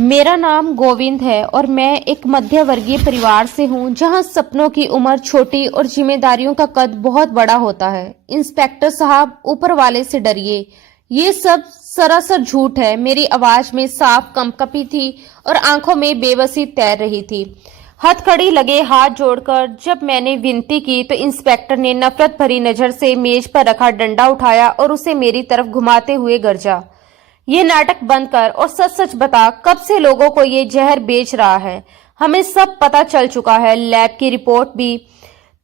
मेरा नाम गोविंद है और मैं एक मध्य वर्गीय परिवार से हूं, जहां सपनों की उम्र छोटी और जिम्मेदारियों का कद बहुत बड़ा होता है। इंस्पेक्टर साहब, ऊपर वाले से डरिए। ये सब सरासर झूठ है। मेरी आवाज में साफ कंपकपी थी और आंखों में बेबसी तैर रही थी। हथकड़ी लगे हाथ जोड़कर जब मैंने विनती की तो इंस्पेक्टर ने नफरत भरी नजर से मेज पर रखा डंडा उठाया और उसे मेरी तरफ घुमाते हुए गरजा, ये नाटक बंद कर और सच सच बता, कब से लोगों को ये जहर बेच रहा है? हमें सब पता चल चुका है। लैब की रिपोर्ट भी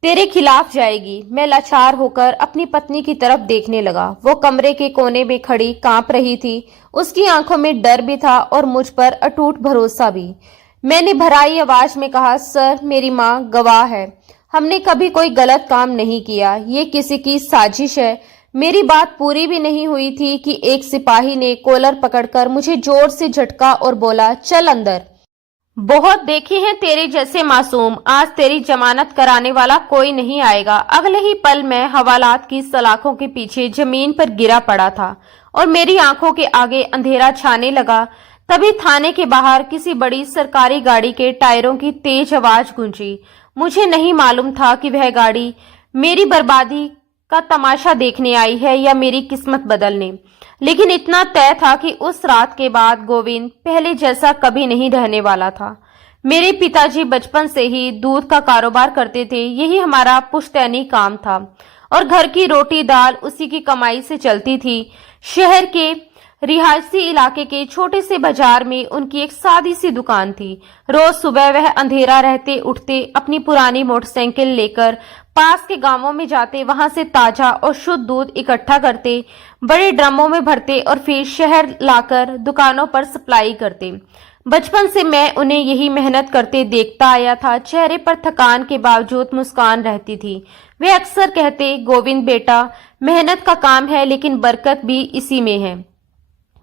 तेरे खिलाफ जाएगी। मैं लाचार होकर अपनी पत्नी की तरफ देखने लगा। वो कमरे के कोने में खड़ी कांप रही थी। उसकी आंखों में डर भी था और मुझ पर अटूट भरोसा भी। मैंने भराई आवाज में कहा, सर, मेरी माँ गवाह है। हमने कभी कोई गलत काम नहीं किया। ये किसी की साजिश है। मेरी बात पूरी भी नहीं हुई थी कि एक सिपाही ने कॉलर पकड़कर मुझे जोर से झटका और बोला, चल अंदर। बहुत देखे हैं तेरे जैसे मासूम। आज तेरी जमानत कराने वाला कोई नहीं आएगा। अगले ही पल मैं हवालात की सलाखों के पीछे जमीन पर गिरा पड़ा था और मेरी आंखों के आगे अंधेरा छाने लगा। तभी थाने के बाहर किसी बड़ी सरकारी गाड़ी के टायरों की तेज आवाज गूंजी। मुझे नहीं मालूम था कि वह गाड़ी मेरी बर्बादी का तमाशा देखने आई है या मेरी किस्मत बदलने, लेकिन इतना तय था कि उस रात के बाद गोविंद पहले जैसा कभी नहीं रहने वाला था। मेरे पिताजी बचपन से ही दूध का कारोबार करते थे। यही हमारा पुश्तैनी काम था और घर की रोटी दाल उसी की कमाई से चलती थी। शहर के रिहायशी इलाके के छोटे से बाजार में उनकी एक सादी सी दुकान थी। रोज सुबह वह अंधेरा रहते उठते अपनी पुरानी मोटरसाइकिल लेकर पास के गांवों में जाते, वहां से ताजा और शुद्ध दूध इकट्ठा करते, बड़े ड्रमों में भरते और फिर शहर लाकर दुकानों पर सप्लाई करते। बचपन से मैं उन्हें यही मेहनत करते देखता आया था। चेहरे पर थकान के बावजूद मुस्कान रहती थी। वे अक्सर कहते, गोविंद बेटा, मेहनत का काम है लेकिन बरकत भी इसी में है।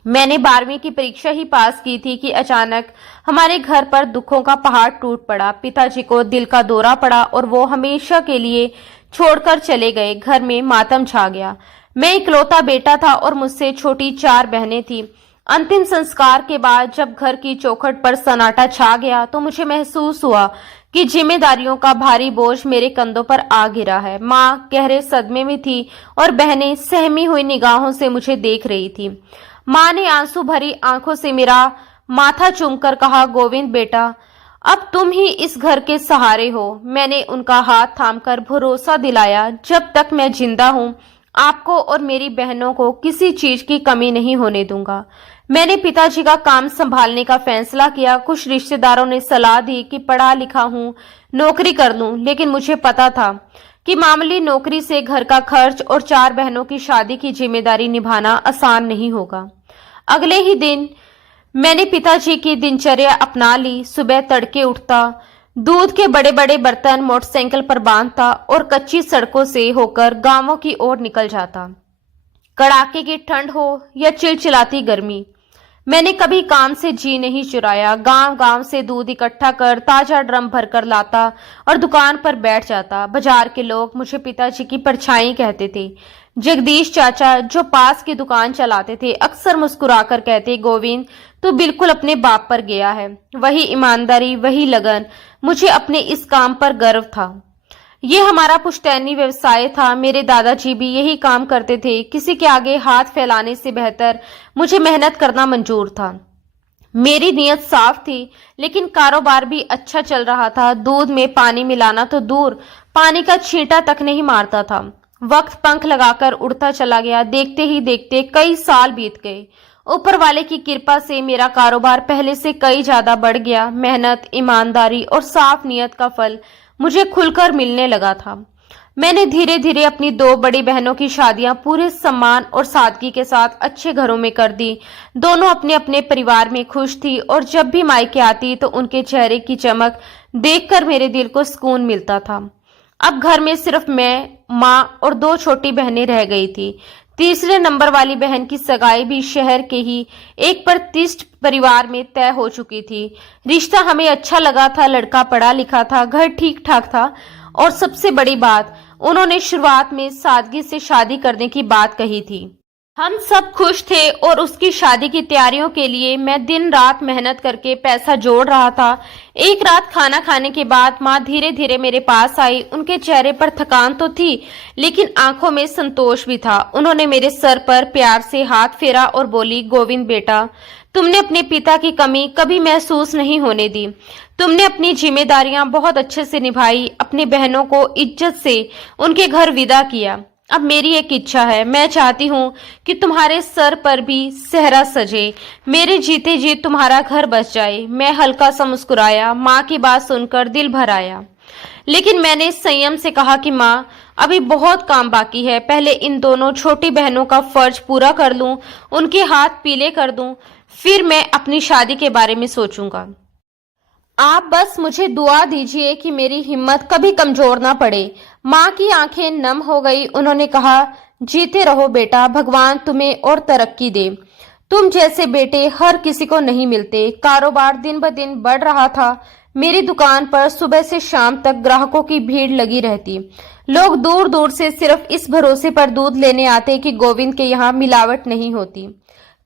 मैंने 12वीं की परीक्षा ही पास की थी कि अचानक हमारे घर पर दुखों का पहाड़ टूट पड़ा। पिताजी को दिल का दौरा पड़ा और वो हमेशा के लिए छोड़कर चले गए। घर में मातम छा गया। मैं इकलौता बेटा था और मुझसे छोटी 4 बहनें थी। अंतिम संस्कार के बाद जब घर की चौखट पर सन्नाटा छा गया तो मुझे महसूस हुआ कि जिम्मेदारियों का भारी बोझ मेरे कंधों पर आ गिरा है। माँ गहरे सदमे में थी और बहनें सहमी हुई निगाहों से मुझे देख रही थी। माँ ने आंसू भरी आंखों से मेरा माथा चूमकर कहा, गोविंद बेटा, अब तुम ही इस घर के सहारे हो। मैंने उनका हाथ थामकर भरोसा दिलाया, जब तक मैं जिंदा हूँ आपको और मेरी बहनों को किसी चीज की कमी नहीं होने दूंगा। मैंने पिताजी का काम संभालने का फैसला किया। कुछ रिश्तेदारों ने सलाह दी कि पढ़ा लिखा हूँ, नौकरी कर लूं, लेकिन मुझे पता था कि मामूली नौकरी से घर का खर्च और 4 बहनों की शादी की जिम्मेदारी निभाना आसान नहीं होगा। अगले ही दिन मैंने पिताजी की दिनचर्या अपना ली। सुबह तड़के उठता, दूध के बड़े बड़े बर्तन मोटरसाइकिल पर बांधता और कच्ची सड़कों से होकर गांवों की ओर निकल जाता। कड़ाके की ठंड हो या चिलचिलाती गर्मी, मैंने कभी काम से जी नहीं चुराया। गांव गांव से दूध इकट्ठा कर ताजा ड्रम भरकर लाता और दुकान पर बैठ जाता। बाजार के लोग मुझे पिताजी की परछाई कहते थे। जगदीश चाचा, जो पास की दुकान चलाते थे, अक्सर मुस्कुराकर कहते, गोविंद, तू बिल्कुल अपने बाप पर गया है। वही ईमानदारी, वही लगन। मुझे अपने इस काम पर गर्व था। ये हमारा पुश्तैनी व्यवसाय था। मेरे दादाजी भी यही काम करते थे। किसी के आगे हाथ फैलाने से बेहतर मुझे मेहनत करना मंजूर था। मेरी नीयत साफ थी, लेकिन कारोबार भी अच्छा चल रहा था। दूध में पानी मिलाना तो दूर, पानी का छींटा तक नहीं मारता था। वक्त पंख लगाकर उड़ता चला गया। देखते ही देखते कई साल बीत गए। ऊपर वाले की कृपा से मेरा कारोबार पहले से कई ज्यादा बढ़ गया। मेहनत, ईमानदारी और साफ नीयत का फल मुझे खुलकर मिलने लगा था। मैंने धीरे धीरे अपनी 2 बड़ी बहनों की शादियां पूरे सम्मान और सादगी के साथ अच्छे घरों में कर दी। दोनों अपने अपने परिवार में खुश थी और जब भी मायके आती तो उनके चेहरे की चमक देखकर मेरे दिल को सुकून मिलता था। अब घर में सिर्फ मैं, माँ और 2 छोटी बहनें रह गई थी। तीसरे नंबर वाली बहन की सगाई भी शहर के ही एक प्रतिष्ठित परिवार में तय हो चुकी थी। रिश्ता हमें अच्छा लगा था। लड़का पढ़ा लिखा था, घर ठीक ठाक था और सबसे बड़ी बात, उन्होंने शुरुआत में सादगी से शादी करने की बात कही थी। हम सब खुश थे और उसकी शादी की तैयारियों के लिए मैं दिन रात मेहनत करके पैसा जोड़ रहा था। एक रात खाना खाने के बाद माँ धीरे धीरे मेरे पास आई। उनके चेहरे पर थकान तो थी, लेकिन आंखों में संतोष भी था। उन्होंने मेरे सर पर प्यार से हाथ फेरा और बोली, गोविंद बेटा, तुमने अपने पिता की कमी कभी महसूस नहीं होने दी। तुमने अपनी जिम्मेदारियां बहुत अच्छे से निभाई, अपनी बहनों को इज्जत से उनके घर विदा किया। अब मेरी एक इच्छा है, मैं चाहती हूँ कि तुम्हारे सर पर भी सेहरा सजे, मेरे जीते जी तुम्हारा घर बस जाए। मैं हल्का सा मुस्कुराया। माँ की बात सुनकर दिल भर आया, लेकिन मैंने संयम से कहा कि माँ, अभी बहुत काम बाकी है। पहले इन दोनों छोटी बहनों का फर्ज पूरा कर लूं, उनके हाथ पीले कर दूं, फिर मैं अपनी शादी के बारे में सोचूंगा। आप बस मुझे दुआ दीजिए कि मेरी हिम्मत कभी कमजोर ना पड़े। माँ की आंखें नम हो गई। उन्होंने कहा, जीते रहो बेटा, भगवान तुम्हें और तरक्की दे। तुम जैसे बेटे हर किसी को नहीं मिलते। कारोबार दिन ब दिन बढ़ रहा था। मेरी दुकान पर सुबह से शाम तक ग्राहकों की भीड़ लगी रहती। लोग दूर दूर से सिर्फ इस भरोसे पर दूध लेने आते कि गोविंद के यहाँ मिलावट नहीं होती।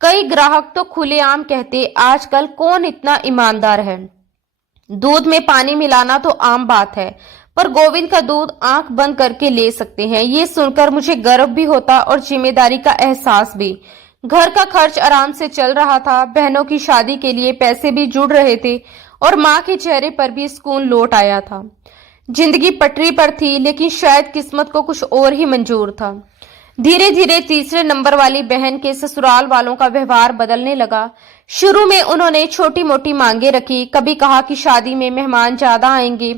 कई ग्राहक तो खुलेआम कहते, आजकल कौन इतना ईमानदार है। दूध में पानी मिलाना तो आम बात है, पर गोविंद का दूध आंख बंद करके ले सकते हैं। ये सुनकर मुझे गर्व भी होता और जिम्मेदारी का एहसास भी। घर का खर्च आराम से चल रहा था, बहनों की शादी के लिए पैसे भी जुड़ रहे थे और माँ के चेहरे पर भी सुकून लौट आया था। जिंदगी पटरी पर थी, लेकिन शायद किस्मत को कुछ और ही मंजूर था। धीरे धीरे तीसरे नंबर वाली बहन के ससुराल वालों का व्यवहार बदलने लगा। शुरू में उन्होंने छोटी मोटी मांगे रखी। कभी कहा कि शादी में मेहमान ज्यादा आएंगे,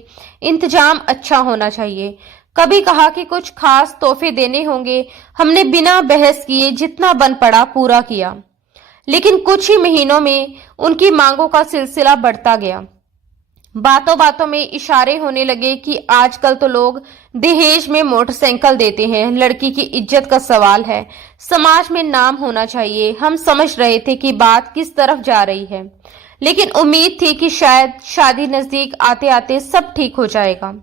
इंतजाम अच्छा होना चाहिए। कभी कहा कि कुछ खास तोहफे देने होंगे। हमने बिना बहस किए जितना बन पड़ा पूरा किया, लेकिन कुछ ही महीनों में उनकी मांगों का सिलसिला बढ़ता गया। बातों बातों में इशारे होने लगे कि आजकल तो लोग दहेज में मोटरसाइकिल देते हैं। लड़की की इज्जत का सवाल है, समाज में नाम होना चाहिए। हम समझ रहे थे कि बात किस तरफ जा रही है, लेकिन उम्मीद थी कि शायद शादी नजदीक आते आते सब ठीक हो जाएगा।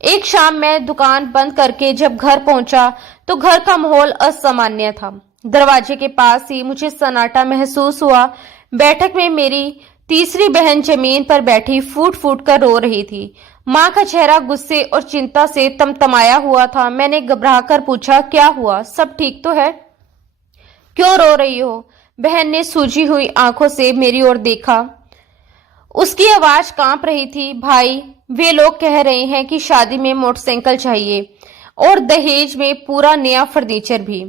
एक शाम मैं दुकान बंद करके जब घर पहुंचा तो घर का माहौल असामान्य था। दरवाजे के पास ही मुझे सन्नाटा महसूस हुआ। बैठक में मेरी तीसरी बहन जमीन पर बैठी फूट फूट कर रो रही थी। माँ का चेहरा गुस्से और चिंता से तमतमाया हुआ था। मैंने घबराकर पूछा, क्या हुआ, सब ठीक तो है? क्यों रो रही हो? बहन ने सूजी हुई आंखों से मेरी ओर देखा। उसकी आवाज कांप रही थी। भाई, वे लोग कह रहे हैं कि शादी में मोटरसाइकिल चाहिए और दहेज में पूरा नया फर्नीचर भी।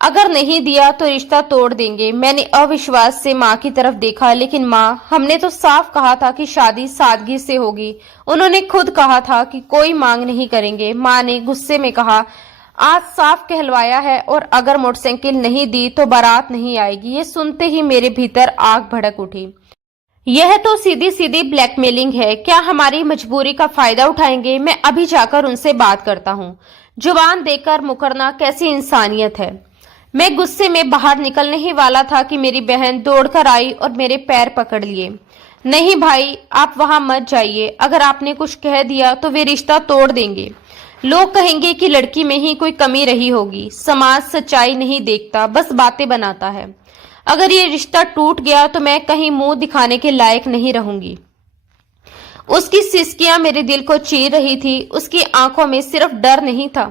अगर नहीं दिया तो रिश्ता तोड़ देंगे। मैंने अविश्वास से माँ की तरफ देखा, लेकिन माँ, हमने तो साफ कहा था कि शादी सादगी से होगी। उन्होंने खुद कहा था कि कोई मांग नहीं करेंगे। माँ ने गुस्से में कहा, आज साफ कहलवाया है और अगर मोटरसाइकिल नहीं दी तो बारात नहीं आएगी। ये सुनते ही मेरे भीतर आग भड़क उठी। यह तो सीधी सीधी ब्लैकमेलिंग है। क्या हमारी मजबूरी का फायदा उठाएंगे? मैं अभी जाकर उनसे बात करता हूँ। जुबान देकर मुकरना कैसी इंसानियत है। मैं गुस्से में बाहर निकलने ही वाला था कि मेरी बहन दौड़कर आई और मेरे पैर पकड़ लिए। नहीं भाई, आप वहां मत जाइए। अगर आपने कुछ कह दिया तो वे रिश्ता तोड़ देंगे। लोग कहेंगे कि लड़की में ही कोई कमी रही होगी। समाज सच्चाई नहीं देखता, बस बातें बनाता है। अगर ये रिश्ता टूट गया तो मैं कहीं मुंह दिखाने के लायक नहीं रहूंगी। उसकी सिसकियां मेरे दिल को चीर रही थी। उसकी आंखों में सिर्फ डर नहीं था,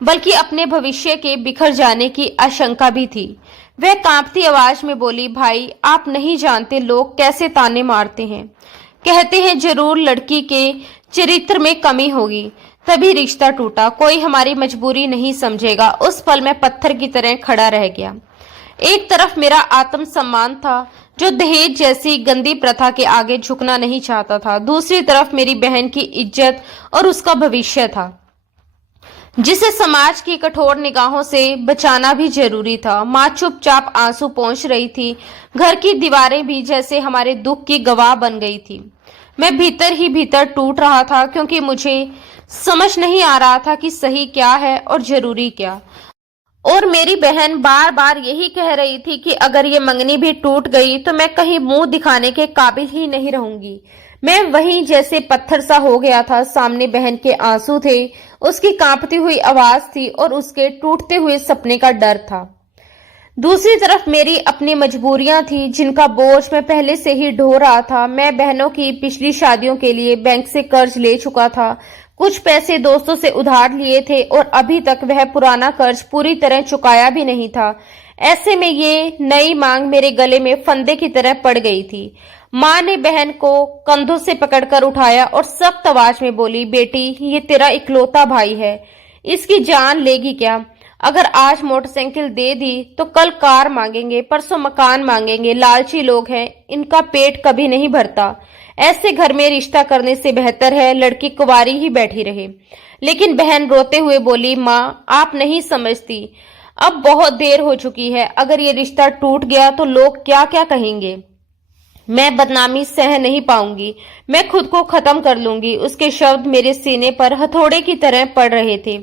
बल्कि अपने भविष्य के बिखर जाने की आशंका भी थी। वह कांपती आवाज में बोली, भाई, आप नहीं जानते लोग कैसे ताने मारते हैं। कहते हैं जरूर लड़की के चरित्र में कमी होगी, तभी रिश्ता टूटा। कोई हमारी मजबूरी नहीं समझेगा। उस पल में पत्थर की तरह खड़ा रह गया। एक तरफ मेरा आत्मसम्मान था, जो दहेज जैसी गंदी प्रथा के आगे झुकना नहीं चाहता था। दूसरी तरफ मेरी बहन की इज्जत और उसका भविष्य था, जिसे समाज की कठोर निगाहों से बचाना भी जरूरी था। माँ चुपचाप आंसू पोंछ रही थी। घर की दीवारें भी जैसे हमारे दुख की गवाह बन गई थी। मैं भीतर ही भीतर टूट रहा था, क्योंकि मुझे समझ नहीं आ रहा था कि सही क्या है और जरूरी क्या। और मेरी बहन बार बार यही कह रही थी कि अगर ये मंगनी भी टूट गई तो मैं कहीं मुंह दिखाने के काबिल ही नहीं रहूंगी। मैं वहीं जैसे पत्थर सा हो गया था। सामने बहन के आंसू थे, उसकी कांपती हुई आवाज थी और उसके टूटते हुए सपने का डर था। दूसरी तरफ मेरी अपनी मजबूरियां थी जिनका बोझ मैं पहले से ही ढो रहा था। मैं बहनों की पिछली शादियों के लिए बैंक से कर्ज ले चुका था, कुछ पैसे दोस्तों से उधार लिए थे और अभी तक वह पुराना कर्ज पूरी तरह चुकाया भी नहीं था। ऐसे में ये नई मांग मेरे गले में फंदे की तरह पड़ गई थी। माँ ने बहन को कंधों से पकड़कर उठाया और सख्त आवाज में बोली, बेटी, ये तेरा इकलौता भाई है, इसकी जान लेगी क्या? अगर आज मोटरसाइकिल दे दी तो कल कार मांगेंगे, परसों मकान मांगेंगे। लालची लोग हैं, इनका पेट कभी नहीं भरता। ऐसे घर में रिश्ता करने से बेहतर है लड़की कुंवारी ही बैठी रहे। लेकिन बहन रोते हुए बोली, माँ, आप नहीं समझती, अब बहुत देर हो चुकी है। अगर ये रिश्ता टूट गया तो लोग क्या क्या कहेंगे। मैं बदनामी सह नहीं पाऊंगी, मैं खुद को खत्म कर लूंगी। उसके शब्द मेरे सीने पर हथौड़े की तरह पड़ रहे थे।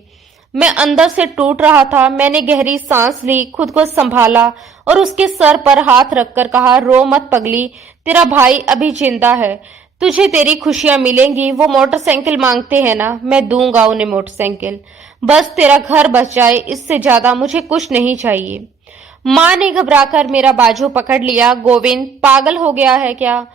मैं अंदर से टूट रहा था। मैंने गहरी सांस ली, खुद को संभाला और उसके सर पर हाथ रखकर कहा, रो मत पगली, तेरा भाई अभी जिंदा है, तुझे तेरी खुशियां मिलेंगी। वो मोटरसाइकिल मांगते हैं ना, मैं दूंगा उन्हें मोटरसाइकिल। बस तेरा घर बच जाए, इससे ज्यादा मुझे कुछ नहीं चाहिए। माँ ने घबराकर मेरा बाजू पकड़ लिया। गोविंद, पागल हो गया है क्या?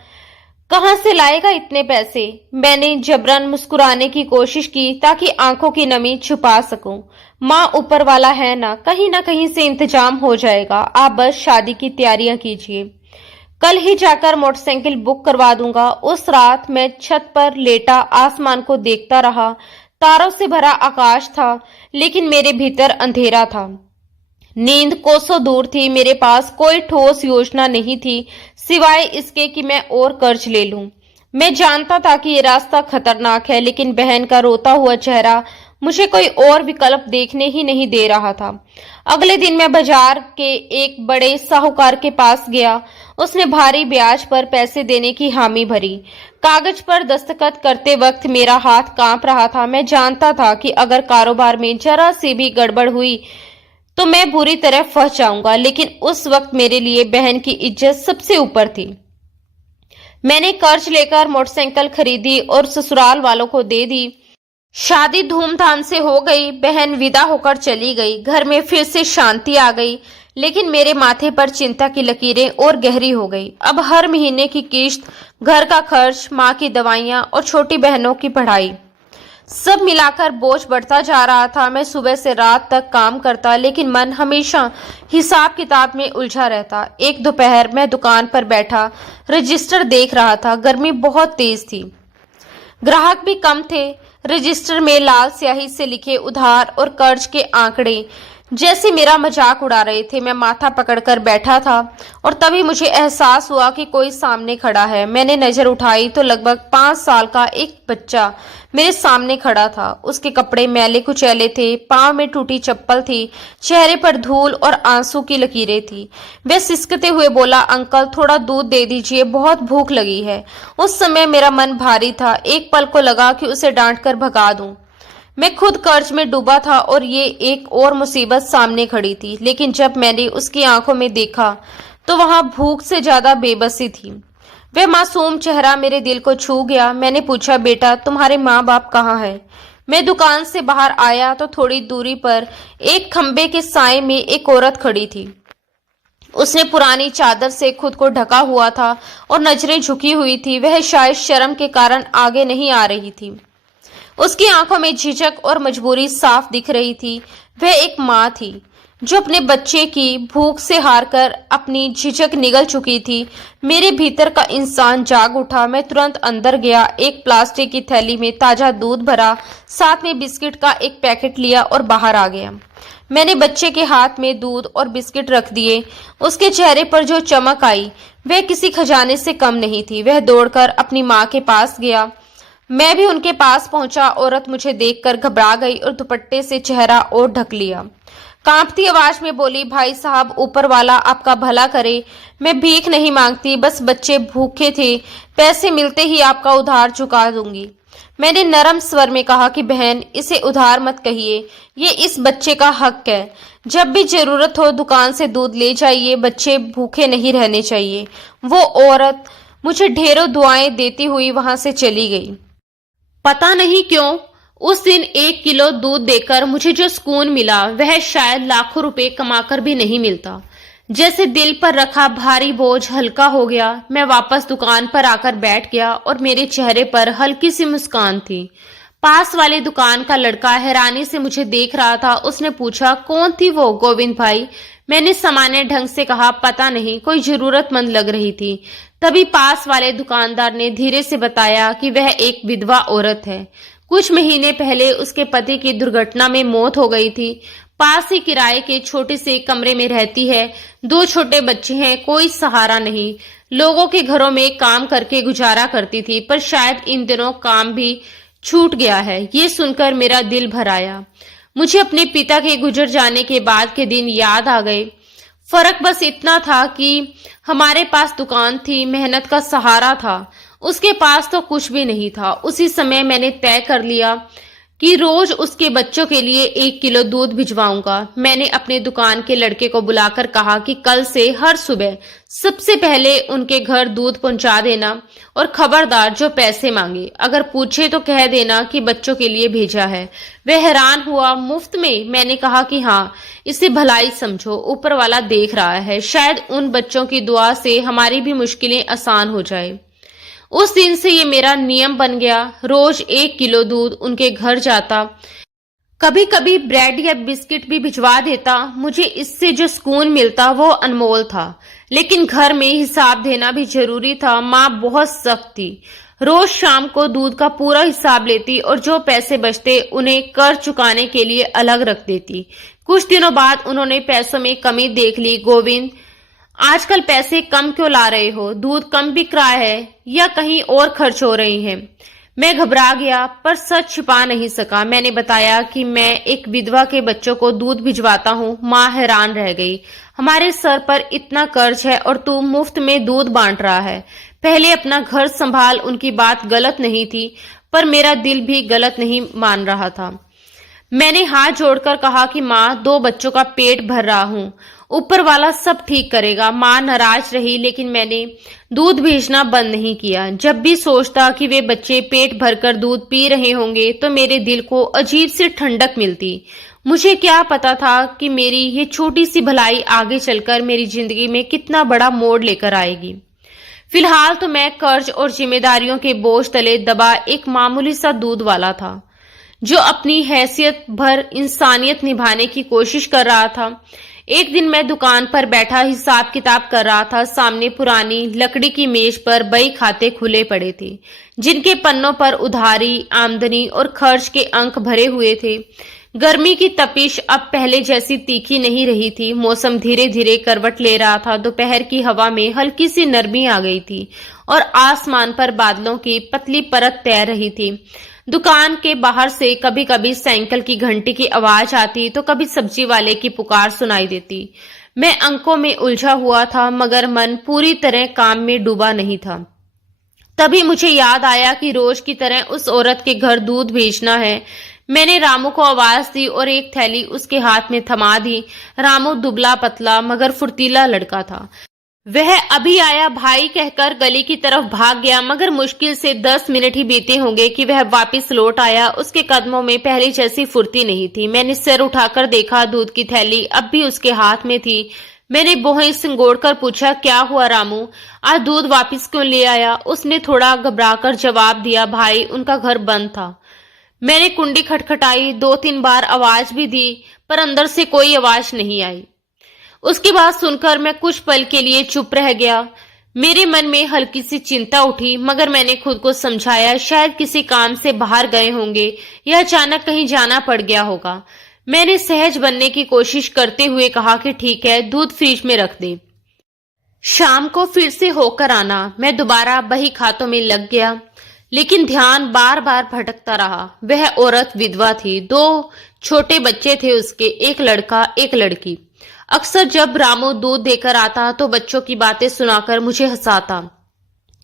कहां से लाएगा इतने पैसे? मैंने जबरन मुस्कुराने की कोशिश की ताकि आंखों की नमी छुपा सकूं। माँ ऊपर वाला है ना कहीं से इंतजाम हो जाएगा। आप बस शादी की तैयारियां कीजिए, कल ही जाकर मोटरसाइकिल बुक करवा दूंगा। उस रात मैं छत पर लेटा आसमान को देखता रहा। तारों से भरा आकाश था, लेकिन मेरे भीतर अंधेरा था। नींद कोसों दूर थी। मेरे पास कोई ठोस योजना नहीं थी सिवाय इसके कि मैं और कर्ज ले लूं। मैं जानता था कि ये रास्ता खतरनाक है, लेकिन बहन का रोता हुआ चेहरा मुझे कोई और विकल्प देखने ही नहीं दे रहा था। अगले दिन मैं बाजार के एक बड़े साहूकार के पास गया। उसने भारी ब्याज पर पैसे देने की हामी भरी। कागज पर दस्तखत करते वक्त मेरा हाथ कांप रहा था। मैं जानता था कि अगर कारोबार में जरा सी भी गड़बड़ हुई तो मैं बुरी तरह फंस जाऊंगा, लेकिन उस वक्त मेरे लिए बहन की इज्जत सबसे ऊपर थी। मैंने कर्ज लेकर मोटरसाइकिल खरीदी और ससुराल वालों को दे दी। शादी धूमधाम से हो गई। बहन विदा होकर चली गई। घर में फिर से शांति आ गई, लेकिन मेरे माथे पर चिंता की लकीरें और गहरी हो गई। अब हर महीने की किश्त, घर का खर्च, माँ की दवाइयां और छोटी बहनों की पढ़ाई, सब मिलाकर बोझ बढ़ता जा रहा था। मैं सुबह से रात तक काम करता, लेकिन मन हमेशा हिसाब किताब में उलझा रहता। एक दोपहर मैं दुकान पर बैठा रजिस्टर देख रहा था। गर्मी बहुत तेज थी, ग्राहक भी कम थे। रजिस्टर में लाल स्याही से लिखे उधार और कर्ज के आंकड़े जैसे मेरा मजाक उड़ा रहे थे। मैं माथा पकड़कर बैठा था और तभी मुझे एहसास हुआ कि कोई सामने खड़ा है। मैंने नजर उठाई तो लगभग 5 साल का एक बच्चा मेरे सामने खड़ा था। उसके कपड़े मैले कुचैले थे, पांव में टूटी चप्पल थी, चेहरे पर धूल और आंसू की लकीरें थी। वह सिसकते हुए बोला, अंकल, थोड़ा दूध दे दीजिए, बहुत भूख लगी है। उस समय मेरा मन भारी था। एक पल को लगा कि उसे डांट कर भगा दूं। मैं खुद कर्ज में डूबा था और ये एक और मुसीबत सामने खड़ी थी। लेकिन जब मैंने उसकी आंखों में देखा तो वहां भूख से ज्यादा बेबसी थी। वह मासूम चेहरा मेरे दिल को छू गया। मैंने पूछा, बेटा, तुम्हारे माँ बाप कहाँ हैं? मैं दुकान से बाहर आया तो थोड़ी दूरी पर एक खंबे के साए में एक औरत खड़ी थी। उसने पुरानी चादर से खुद को ढका हुआ था और नजरें झुकी हुई थी। वह शायद शर्म के कारण आगे नहीं आ रही थी। उसकी आंखों में झिझक और मजबूरी साफ दिख रही थी। वह एक माँ थी जो अपने बच्चे की भूख से हारकर अपनी झिझक निगल चुकी थी। मेरे भीतर का इंसान जाग उठा। मैं तुरंत अंदर गया, एक प्लास्टिक की थैली में ताजा दूध भरा, साथ में बिस्किट का एक पैकेट लिया और बाहर आ गया। मैंने बच्चे के हाथ में दूध और बिस्किट रख दिए। उसके चेहरे पर जो चमक आई वह किसी खजाने से कम नहीं थी। वह दौड़कर अपनी माँ के पास गया। मैं भी उनके पास पहुंचा। औरत मुझे देखकर घबरा गई और दुपट्टे से चेहरा और ढक लिया। कांपती आवाज में बोली, भाई साहब, ऊपर वाला आपका भला करे, मैं भीख नहीं मांगती, बस बच्चे भूखे थे, पैसे मिलते ही आपका उधार चुका दूंगी। मैंने नरम स्वर में कहा कि बहन, इसे उधार मत कहिए, ये इस बच्चे का हक है। जब भी जरूरत हो दुकान से दूध ले जाइए, बच्चे भूखे नहीं रहने चाहिए। वो औरत मुझे ढेरों दुआएं देती हुई वहां से चली गई। पता नहीं क्यों उस दिन 1 किलो दूध देकर मुझे जो सुकून मिला वह शायद लाखों रुपए कमाकर भी नहीं मिलता। जैसे दिल पर रखा भारी बोझ हल्का हो गया। मैं वापस दुकान पर आकर बैठ गया और मेरे चेहरे पर हल्की सी मुस्कान थी। पास वाले दुकान का लड़का हैरानी से मुझे देख रहा था। उसने पूछा, कौन थी वो गोविंद भाई? मैंने सामान्य ढंग से कहा, पता नहीं, कोई जरूरतमंद लग रही थी। तभी पास वाले दुकानदार ने धीरे से बताया कि वह एक विधवा औरत है। कुछ महीने पहले उसके पति की दुर्घटना में मौत हो गई थी। पास ही किराए के छोटे से कमरे में रहती है। 2 छोटे बच्चे हैं, कोई सहारा नहीं। लोगों के घरों में काम करके गुजारा करती थी, पर शायद इन दिनों काम भी छूट गया है। ये सुनकर मेरा दिल भर आया। मुझे अपने पिता के गुजर जाने के बाद के दिन याद आ गए। फर्क बस इतना था कि हमारे पास दुकान थी, मेहनत का सहारा था। उसके पास तो कुछ भी नहीं था। उसी समय मैंने तय कर लिया कि रोज उसके बच्चों के लिए 1 किलो दूध भिजवाऊंगा। मैंने अपने दुकान के लड़के को बुलाकर कहा कि कल से हर सुबह सबसे पहले उनके घर दूध पहुंचा देना, और खबरदार जो पैसे मांगे अगर पूछे तो कह देना कि बच्चों के लिए भेजा है। वह हैरान हुआ। मुफ्त में? मैंने कहा कि हाँ, इसे भलाई समझो, ऊपर वाला देख रहा है। शायद उन बच्चों की दुआ से हमारी भी मुश्किलें आसान हो जाए। उस दिन से ये मेरा नियम बन गया। रोज 1 किलो दूध उनके घर जाता। कभी कभी ब्रेड या बिस्किट भी भिजवा देता। मुझे इससे जो सुकून मिलता वो अनमोल था। लेकिन घर में हिसाब देना भी जरूरी था। माँ बहुत सख्त थी। रोज शाम को दूध का पूरा हिसाब लेती और जो पैसे बचते उन्हें कर चुकाने के लिए अलग रख देती। कुछ दिनों बाद उन्होंने पैसों में कमी देख ली। गोविंद, आजकल पैसे कम क्यों ला रहे हो? दूध कम बिक रहा है या कहीं और खर्च हो रही हैं? मैं घबरा गया, पर सच छिपा नहीं सका। मैंने बताया कि मैं एक विधवा के बच्चों को दूध भिजवाता हूँ। माँ हैरान रह गई। हमारे सर पर इतना कर्ज है और तू मुफ्त में दूध बांट रहा है। पहले अपना घर संभाल। उनकी बात गलत नहीं थी, पर मेरा दिल भी गलत नहीं मान रहा था। मैंने हाथ जोड़कर कहा कि माँ, 2 बच्चों का पेट भर रहा हूँ, ऊपर वाला सब ठीक करेगा। माँ नाराज रही, लेकिन मैंने दूध भेजना बंद नहीं किया। जब भी सोचता कि वे बच्चे पेट भरकर दूध पी रहे होंगे तो मेरे दिल को अजीब सी ठंडक मिलती। मुझे क्या पता था कि मेरी ये छोटी सी भलाई आगे चलकर मेरी जिंदगी में कितना बड़ा मोड़ लेकर आएगी। फिलहाल तो मैं कर्ज और जिम्मेदारियों के बोझ तले दबा एक मामूली सा दूध वाला था, जो अपनी हैसियत भर इंसानियत निभाने की कोशिश कर रहा था। एक दिन मैं दुकान पर बैठा हिसाब किताब कर रहा था। सामने पुरानी लकड़ी की मेज पर बही खाते खुले पड़े थे, जिनके पन्नों पर उधारी, आमदनी और खर्च के अंक भरे हुए थे। गर्मी की तपिश अब पहले जैसी तीखी नहीं रही थी। मौसम धीरे धीरे करवट ले रहा था। दोपहर की हवा में हल्की सी नरमी आ गई थी और आसमान पर बादलों की पतली परत तैर रही थी। दुकान के बाहर से कभी कभी साइकिल की घंटी की आवाज आती तो कभी सब्जी वाले की पुकार सुनाई देती। मैं अंकों में उलझा हुआ था, मगर मन पूरी तरह काम में डूबा नहीं था। तभी मुझे याद आया कि रोज की तरह उस औरत के घर दूध भेजना है। मैंने रामू को आवाज दी और एक थैली उसके हाथ में थमा दी। रामू दुबला पतला मगर फुर्तीला लड़का था। वह अभी आया भाई कहकर गली की तरफ भाग गया, मगर मुश्किल से 10 मिनट ही बीते होंगे कि वह वापस लौट आया। उसके कदमों में पहले जैसी फुर्ती नहीं थी। मैंने सिर उठाकर देखा, दूध की थैली अब भी उसके हाथ में थी। मैंने भौहें सिंगोड़कर पूछा, क्या हुआ रामू, आज दूध वापस क्यों ले आया? उसने थोड़ा घबराकर जवाब दिया, भाई, उनका घर बंद था। मैंने कुंडी खटखटाई, 2-3 बार आवाज भी दी, पर अंदर से कोई आवाज नहीं आई। उसकी बात सुनकर मैं कुछ पल के लिए चुप रह गया। मेरे मन में हल्की सी चिंता उठी, मगर मैंने खुद को समझाया शायद किसी काम से बाहर गए होंगे या अचानक कहीं जाना पड़ गया होगा। मैंने सहज बनने की कोशिश करते हुए कहा कि ठीक है, दूध फ्रिज में रख दे, शाम को फिर से होकर आना। मैं दोबारा बही खातों में लग गया, लेकिन ध्यान बार बार भटकता रहा। वह औरत विधवा थी। 2 छोटे बच्चे थे उसके, एक लड़का एक लड़की। अक्सर जब रामू दूध देकर आता तो बच्चों की बातें सुनाकर मुझे हंसाता।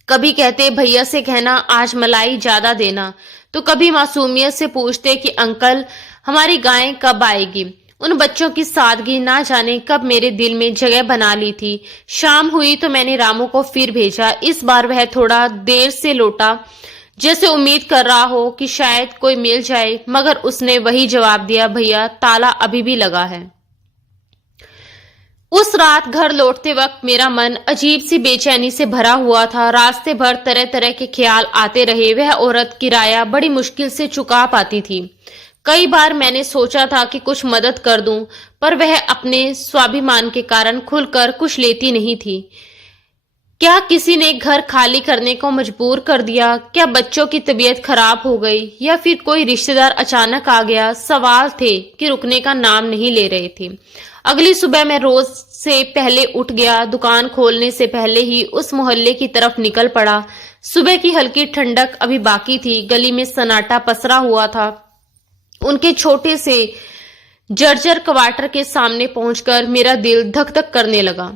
कभी कहते, भैया से कहना आज मलाई ज्यादा देना, तो कभी मासूमियत से पूछते कि अंकल, हमारी गाय कब आएगी। उन बच्चों की सादगी ना जाने कब मेरे दिल में जगह बना ली थी। शाम हुई तो मैंने रामू को फिर भेजा। इस बार वह थोड़ा देर से लौटा, जैसे उम्मीद कर रहा हो कि शायद कोई मिल जाए, मगर उसने वही जवाब दिया, भैया, ताला अभी भी लगा है। उस रात घर लौटते वक्त मेरा मन अजीब सी बेचैनी से भरा हुआ था। रास्ते भर तरह तरह के ख्याल आते रहे। वह औरत किराया बड़ी मुश्किल से चुका पाती थी। कई बार मैंने सोचा था कि कुछ मदद कर दूं, पर वह अपने स्वाभिमान के कारण खुलकर कुछ लेती नहीं थी। क्या किसी ने घर खाली करने को मजबूर कर दिया? क्या बच्चों की तबीयत खराब हो गई, या फिर कोई रिश्तेदार अचानक आ गया? सवाल थे कि रुकने का नाम नहीं ले रहे थे। अगली सुबह मैं रोज से पहले उठ गया। दुकान खोलने से पहले ही उस मोहल्ले की तरफ निकल पड़ा। सुबह की हल्की ठंडक अभी बाकी थी। गली में सन्नाटा पसरा हुआ था। उनके छोटे से जर्जर क्वार्टर के सामने पहुंचकर मेरा दिल धक धक करने लगा।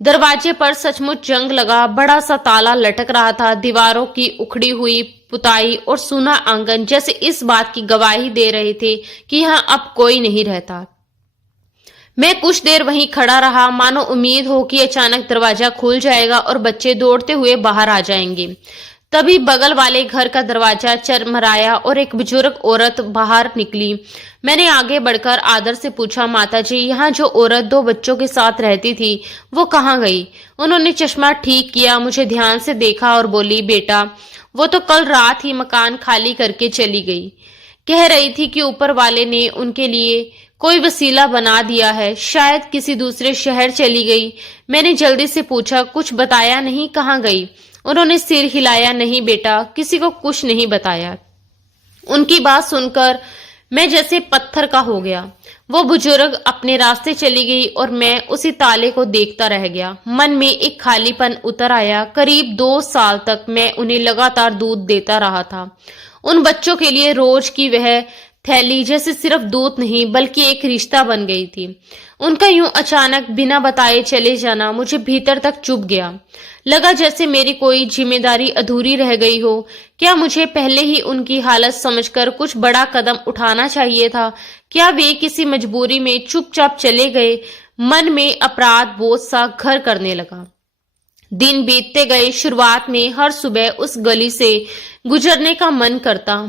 दरवाजे पर सचमुच जंग लगा। बड़ा सा ताला लटक रहा था। दीवारों की उखड़ी हुई पुताई और सूना आंगन जैसे इस बात की गवाही दे रहे थे कि यहाँ अब कोई नहीं रहता। मैं कुछ देर वहीं खड़ा रहा, मानो उम्मीद हो कि अचानक दरवाजा खुल जाएगा और बच्चे दौड़ते हुए बाहर आ जाएंगे। तभी बगल वाले घर का दरवाजा चरमराया और एक बुजुर्ग औरत बाहर निकली। मैंने आगे बढ़कर आदर से पूछा, माताजी, यहाँ जो औरत 2 बच्चों के साथ रहती थी वो कहाँ गई? उन्होंने चश्मा ठीक किया, मुझे ध्यान से देखा और बोली, बेटा, वो तो कल रात ही मकान खाली करके चली गई। कह रही थी कि ऊपर वाले ने उनके लिए कोई वसीला बना दिया है, शायद किसी दूसरे शहर चली गई। मैंने जल्दी से पूछा, कुछ बताया नहीं, कहाँ गई? उन्होंने सिर हिलाया, नहीं बेटा, किसी को कुछ नहीं बताया। उनकी बात सुनकर मैं जैसे पत्थर का हो गया। वो बुजुर्ग अपने रास्ते चली गई और मैं उसी ताले को देखता रह गया। मन में एक खालीपन उतर आया। करीब 2 साल तक मैं उन्हें लगातार दूध देता रहा था। उन बच्चों के लिए रोज की वह थैली जैसे सिर्फ दूध नहीं बल्कि एक रिश्ता बन गई थी। उनका यूं अचानक बिना बताए चले जाना मुझे भीतर तक चुभ गया। लगा जैसे मेरी कोई जिम्मेदारी अधूरी रह गई हो। क्या मुझे पहले ही उनकी हालत समझकर कुछ बड़ा कदम उठाना चाहिए था? क्या वे किसी मजबूरी में चुपचाप चले गए? मन में अपराध बोझ सा घर करने लगा। दिन बीतते गए। शुरुआत में हर सुबह उस गली से गुजरने का मन करता,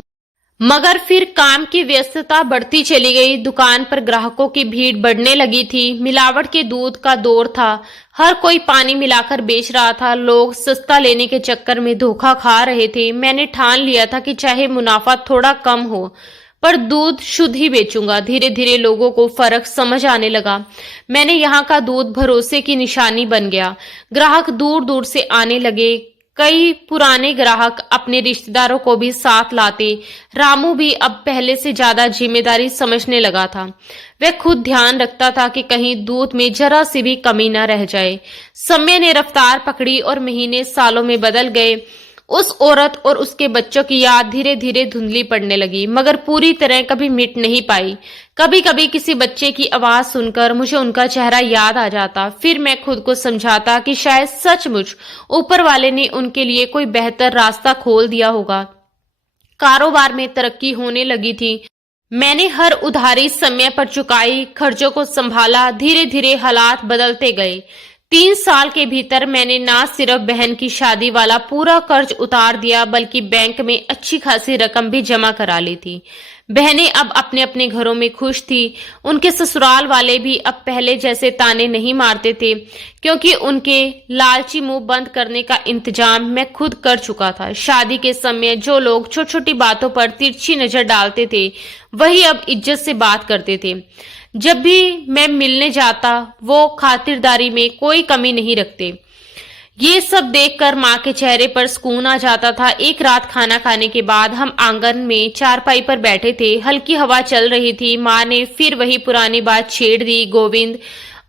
मगर फिर काम की व्यस्तता बढ़ती चली गई। दुकान पर ग्राहकों की भीड़ बढ़ने लगी थी। मिलावट के दूध का दौर था। हर कोई पानी मिलाकर बेच रहा था। लोग सस्ता लेने के चक्कर में धोखा खा रहे थे। मैंने ठान लिया था कि चाहे मुनाफा थोड़ा कम हो, पर दूध शुद्ध ही बेचूंगा। धीरे धीरे लोगों को फर्क समझ आने लगा। मैंने यहाँ का दूध भरोसे की निशानी बन गया। ग्राहक दूर दूर से आने लगे। कई पुराने ग्राहक अपने रिश्तेदारों को भी साथ लाते। रामू भी अब पहले से ज्यादा जिम्मेदारी समझने लगा था। वह खुद ध्यान रखता था कि कहीं दूध में जरा सी भी कमी न रह जाए। समय ने रफ्तार पकड़ी और महीने सालों में बदल गए। उस औरत और उसके बच्चों की याद धीरे धीरे धुंधली पड़ने लगी, मगर पूरी तरह कभी मिट नहीं पाई। कभी कभी किसी बच्चे की आवाज सुनकर मुझे उनका चेहरा याद आ जाता। फिर मैं खुद को समझाता कि शायद सचमुच ऊपर वाले ने उनके लिए कोई बेहतर रास्ता खोल दिया होगा। कारोबार में तरक्की होने लगी थी। मैंने हर उधारी समय पर चुकाई, खर्चों को संभाला। धीरे धीरे हालात बदलते गए। 3 साल के भीतर मैंने ना सिर्फ बहन की शादी वाला पूरा कर्ज उतार दिया, बल्कि बैंक में अच्छी खासी रकम भी जमा करा ली थी। बहनें अब अपने अपने घरों में खुश थी। उनके ससुराल वाले भी अब पहले जैसे ताने नहीं मारते थे, क्योंकि उनके लालची मुंह बंद करने का इंतजाम मैं खुद कर चुका था। शादी के समय जो लोग छोटी छोटी बातों पर तिरछी नजर डालते थे, वही अब इज्जत से बात करते थे। जब भी मैं मिलने जाता, वो खातिरदारी में कोई कमी नहीं रखते। ये सब देखकर माँ के चेहरे पर सुकून आ जाता था। एक रात खाना खाने के बाद हम आंगन में चारपाई पर बैठे थे। हल्की हवा चल रही थी। माँ ने फिर वही पुरानी बात छेड़ दी, गोविंद,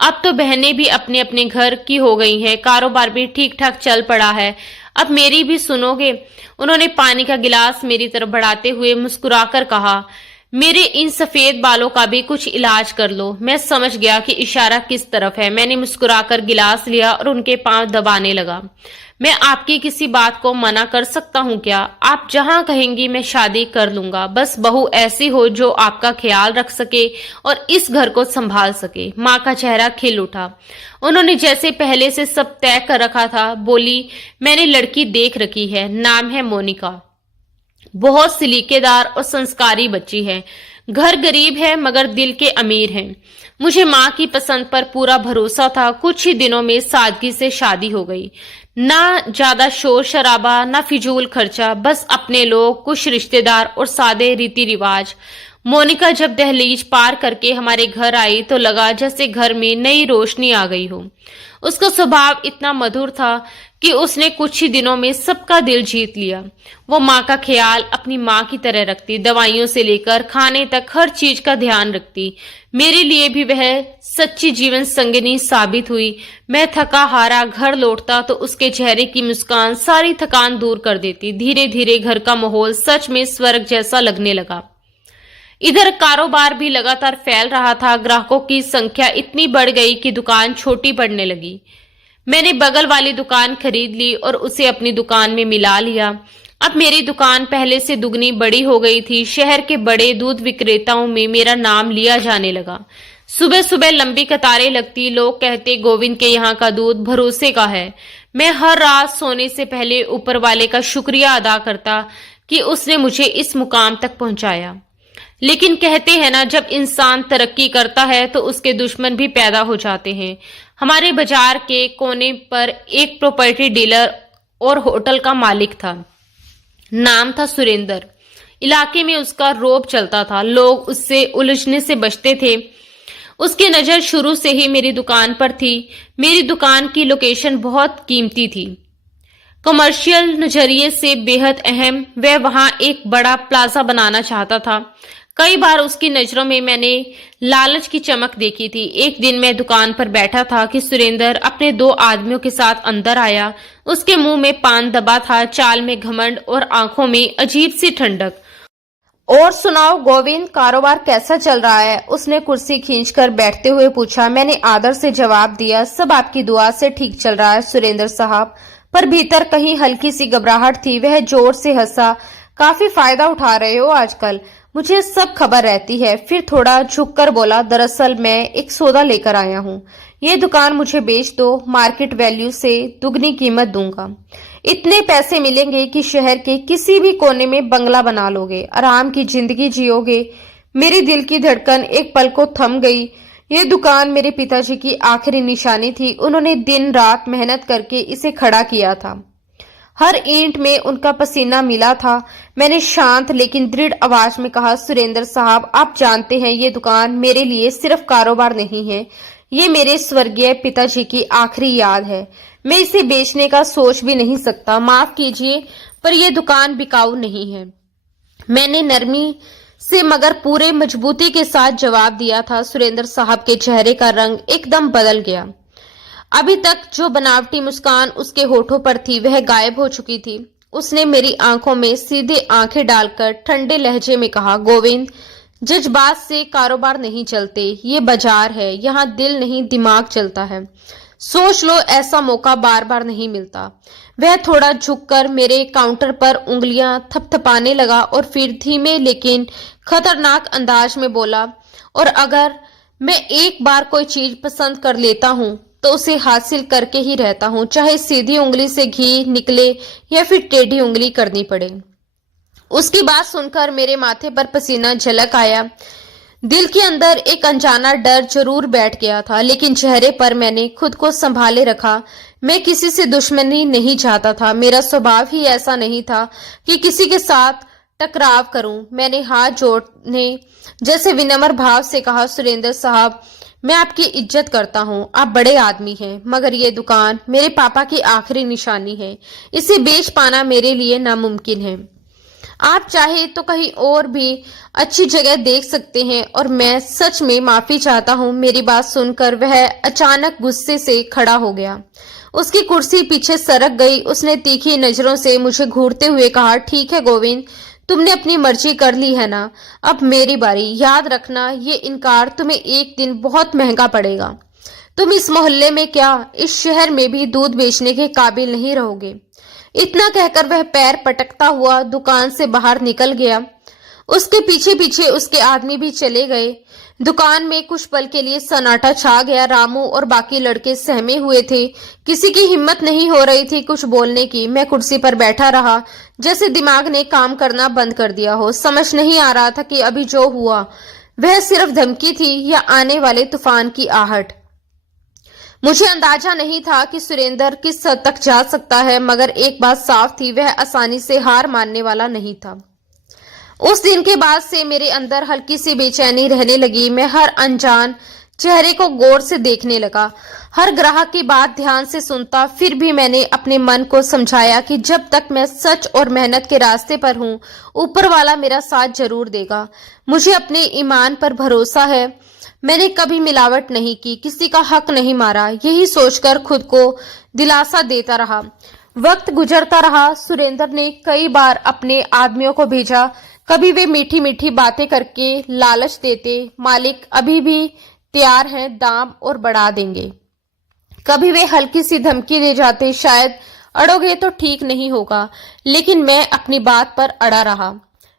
अब तो बहनें भी अपने अपने घर की हो गई हैं, कारोबार भी ठीक ठाक चल पड़ा है, अब मेरी भी सुनोगे? उन्होंने पानी का गिलास मेरी तरफ बढ़ाते हुए मुस्कुराकर कहा, मेरे इन सफेद बालों का भी कुछ इलाज कर लो। मैं समझ गया कि इशारा किस तरफ है। मैंने मुस्कुराकर गिलास लिया और उनके पांव दबाने लगा। मैं आपकी किसी बात को मना कर सकता हूँ क्या? आप जहां कहेंगी मैं शादी कर लूंगा, बस बहू ऐसी हो जो आपका ख्याल रख सके और इस घर को संभाल सके। माँ का चेहरा खिल उठा। उन्होंने जैसे पहले से सब तय कर रखा था। बोली, मैंने लड़की देख रखी है, नाम है मोनिका। बहुत सलीकेदार और संस्कारी बच्ची है। घर गरीब है मगर दिल के अमीर हैं। मुझे माँ की पसंद पर पूरा भरोसा था। कुछ ही दिनों में सादगी से शादी हो गई। ना ज्यादा शोर शराबा, ना फिजूल खर्चा, बस अपने लोग, कुछ रिश्तेदार और सादे रीति रिवाज। मोनिका जब दहलीज पार करके हमारे घर आई तो लगा जैसे घर में नई रोशनी आ गई हो। उसका स्वभाव इतना मधुर था कि उसने कुछ ही दिनों में सबका दिल जीत लिया। वो माँ का ख्याल अपनी माँ की तरह रखती, दवाइयों से लेकर खाने तक हर चीज का ध्यान रखती। मेरे लिए भी वह सच्ची जीवन संगिनी साबित हुई। मैं थका हारा घर लौटता तो उसके चेहरे की मुस्कान सारी थकान दूर कर देती। धीरे धीरे घर का माहौल सच में स्वर्ग जैसा लगने लगा। इधर कारोबार भी लगातार फैल रहा था। ग्राहकों की संख्या इतनी बढ़ गई कि दुकान छोटी पड़ने लगी। मैंने बगल वाली दुकान खरीद ली और उसे अपनी दुकान में मिला लिया। अब मेरी दुकान पहले से दुगनी बड़ी हो गई थी। शहर के बड़े दूध विक्रेताओं में मेरा नाम लिया जाने लगा। सुबह सुबह लंबी कतारें लगती। लोग कहते गोविंद के यहाँ का दूध भरोसे का है। मैं हर रात सोने से पहले ऊपर वाले का शुक्रिया अदा करता कि उसने मुझे इस मुकाम तक पहुंचाया। लेकिन कहते हैं ना, जब इंसान तरक्की करता है तो उसके दुश्मन भी पैदा हो जाते हैं। हमारे बाजार के कोने पर एक प्रॉपर्टी डीलर और होटल का मालिक था। नाम था सुरेंद्र। इलाके में उसका रौब चलता था। लोग उससे उलझने से बचते थे। उसकी नजर शुरू से ही मेरी दुकान पर थी। मेरी दुकान की लोकेशन बहुत कीमती थी, कमर्शियल नजरिए से बेहद अहम। वह वहां एक बड़ा प्लाजा बनाना चाहता था। कई बार उसकी नजरों में मैंने लालच की चमक देखी थी। एक दिन मैं दुकान पर बैठा था कि सुरेंद्र अपने 2 आदमियों के साथ अंदर आया। उसके मुंह में पान दबा था, चाल में घमंड और आंखों में अजीब सी ठंडक। और सुनाओ गोविंद, कारोबार कैसा चल रहा है? उसने कुर्सी खींचकर बैठते हुए पूछा। मैंने आदर से जवाब दिया, सब आपकी दुआ से ठीक चल रहा है सुरेंद्र साहब। पर भीतर कहीं हल्की सी घबराहट थी। वह जोर से हंसा। काफी फायदा उठा रहे हो आजकल, मुझे सब खबर रहती है। फिर थोड़ा झुककर बोला, दरअसल मैं एक सौदा लेकर आया हूँ। ये दुकान मुझे बेच दो, मार्केट वैल्यू से दुगनी कीमत दूंगा। इतने पैसे मिलेंगे कि शहर के किसी भी कोने में बंगला बना लोगे, आराम की जिंदगी जियोगे। मेरी दिल की धड़कन एक पल को थम गई। ये दुकान मेरे पिताजी की आखिरी निशानी थी। उन्होंने दिन रात मेहनत करके इसे खड़ा किया था। हर ईंट में उनका पसीना मिला था। मैंने शांत लेकिन दृढ़ आवाज में कहा, सुरेंद्र साहब, आप जानते हैं ये दुकान मेरे लिए सिर्फ कारोबार नहीं है, ये मेरे स्वर्गीय पिताजी की आखिरी याद है। मैं इसे बेचने का सोच भी नहीं सकता। माफ कीजिए, पर यह दुकान बिकाऊ नहीं है। मैंने नरमी से मगर पूरे मजबूती के साथ जवाब दिया था। सुरेंद्र साहब के चेहरे का रंग एकदम बदल गया। अभी तक जो बनावटी मुस्कान उसके होठों पर थी वह गायब हो चुकी थी। उसने मेरी आंखों में सीधे आंखें डालकर ठंडे लहजे में कहा, गोविंद, जज्बात से कारोबार नहीं चलते, ये बाजार है, यहाँ दिल नहीं दिमाग चलता है। सोच लो, ऐसा मौका बार बार नहीं मिलता। वह थोड़ा झुककर मेरे काउंटर पर उंगलियां थपथपाने लगा और फिर धीमे लेकिन खतरनाक अंदाज में बोला, और अगर मैं एक बार कोई चीज पसंद कर लेता हूं तो उसे हासिल करके ही रहता हूं, चाहे सीधी उंगली से घी निकले या फिर टेढ़ी उंगली करनी पड़े। उसकी बात सुनकर मेरे माथे पर पसीना झलक आया। दिल के अंदर एक अनजाना डर जरूर बैठ गया था, लेकिन चेहरे पर मैंने खुद को संभाले रखा। मैं किसी से दुश्मनी नहीं चाहता था। मेरा स्वभाव ही ऐसा नहीं था कि किसी के साथ टकराव करूं। मैंने हाथ जोड़ने जैसे विनम्र भाव से कहा, सुरेंद्र साहब, मैं आपकी इज्जत करता हूँ, आप बड़े आदमी हैं, मगर ये दुकान मेरे पापा की आखिरी निशानी है। इसे बेच पाना मेरे लिए नामुमकिन है। आप चाहे तो कहीं और भी अच्छी जगह देख सकते हैं, और मैं सच में माफी चाहता हूँ। मेरी बात सुनकर वह अचानक गुस्से से खड़ा हो गया। उसकी कुर्सी पीछे सरक गई। उसने तीखी नजरों से मुझे घूरते हुए कहा, ठीक है गोविंद, तुमने अपनी मर्जी कर ली है ना, अब मेरी बारी। याद रखना, ये इनकार तुम्हें एक दिन बहुत महंगा पड़ेगा। तुम इस मोहल्ले में क्या, इस शहर में भी दूध बेचने के काबिल नहीं रहोगे। इतना कहकर वह पैर पटकता हुआ दुकान से बाहर निकल गया। उसके पीछे पीछे उसके आदमी भी चले गए। दुकान में कुछ पल के लिए सन्नाटा छा गया। रामू और बाकी लड़के सहमे हुए थे। किसी की हिम्मत नहीं हो रही थी कुछ बोलने की। मैं कुर्सी पर बैठा रहा, जैसे दिमाग ने काम करना बंद कर दिया हो। समझ नहीं आ रहा था कि अभी जो हुआ वह सिर्फ धमकी थी या आने वाले तूफान की आहट। मुझे अंदाजा नहीं था कि सुरेंद्र किस हद तक जा सकता है, मगर एक बात साफ थी, वह आसानी से हार मानने वाला नहीं था। उस दिन के बाद से मेरे अंदर हल्की सी बेचैनी रहने लगी। मैं हर अनजान चेहरे को गौर से देखने लगा, हर ग्राहक की बात ध्यान से सुनता। फिर भी मैंने अपने मन को समझाया कि जब तक मैं सच और मेहनत के रास्ते पर हूं, ऊपर वाला मेरा साथ जरूर देगा। मुझे अपने ईमान पर भरोसा है। मैंने कभी मिलावट नहीं की, किसी का हक नहीं मारा। यही सोचकर खुद को दिलासा देता रहा। वक्त गुजरता रहा। सुरेंद्र ने कई बार अपने आदमियों को भेजा। कभी वे मीठी मीठी बातें करके लालच देते, मालिक अभी भी तैयार हैं, दाम और बढ़ा देंगे। कभी वे हल्की सी धमकी दे जाते, शायद अड़ोगे तो ठीक नहीं होगा। लेकिन मैं अपनी बात पर अड़ा रहा।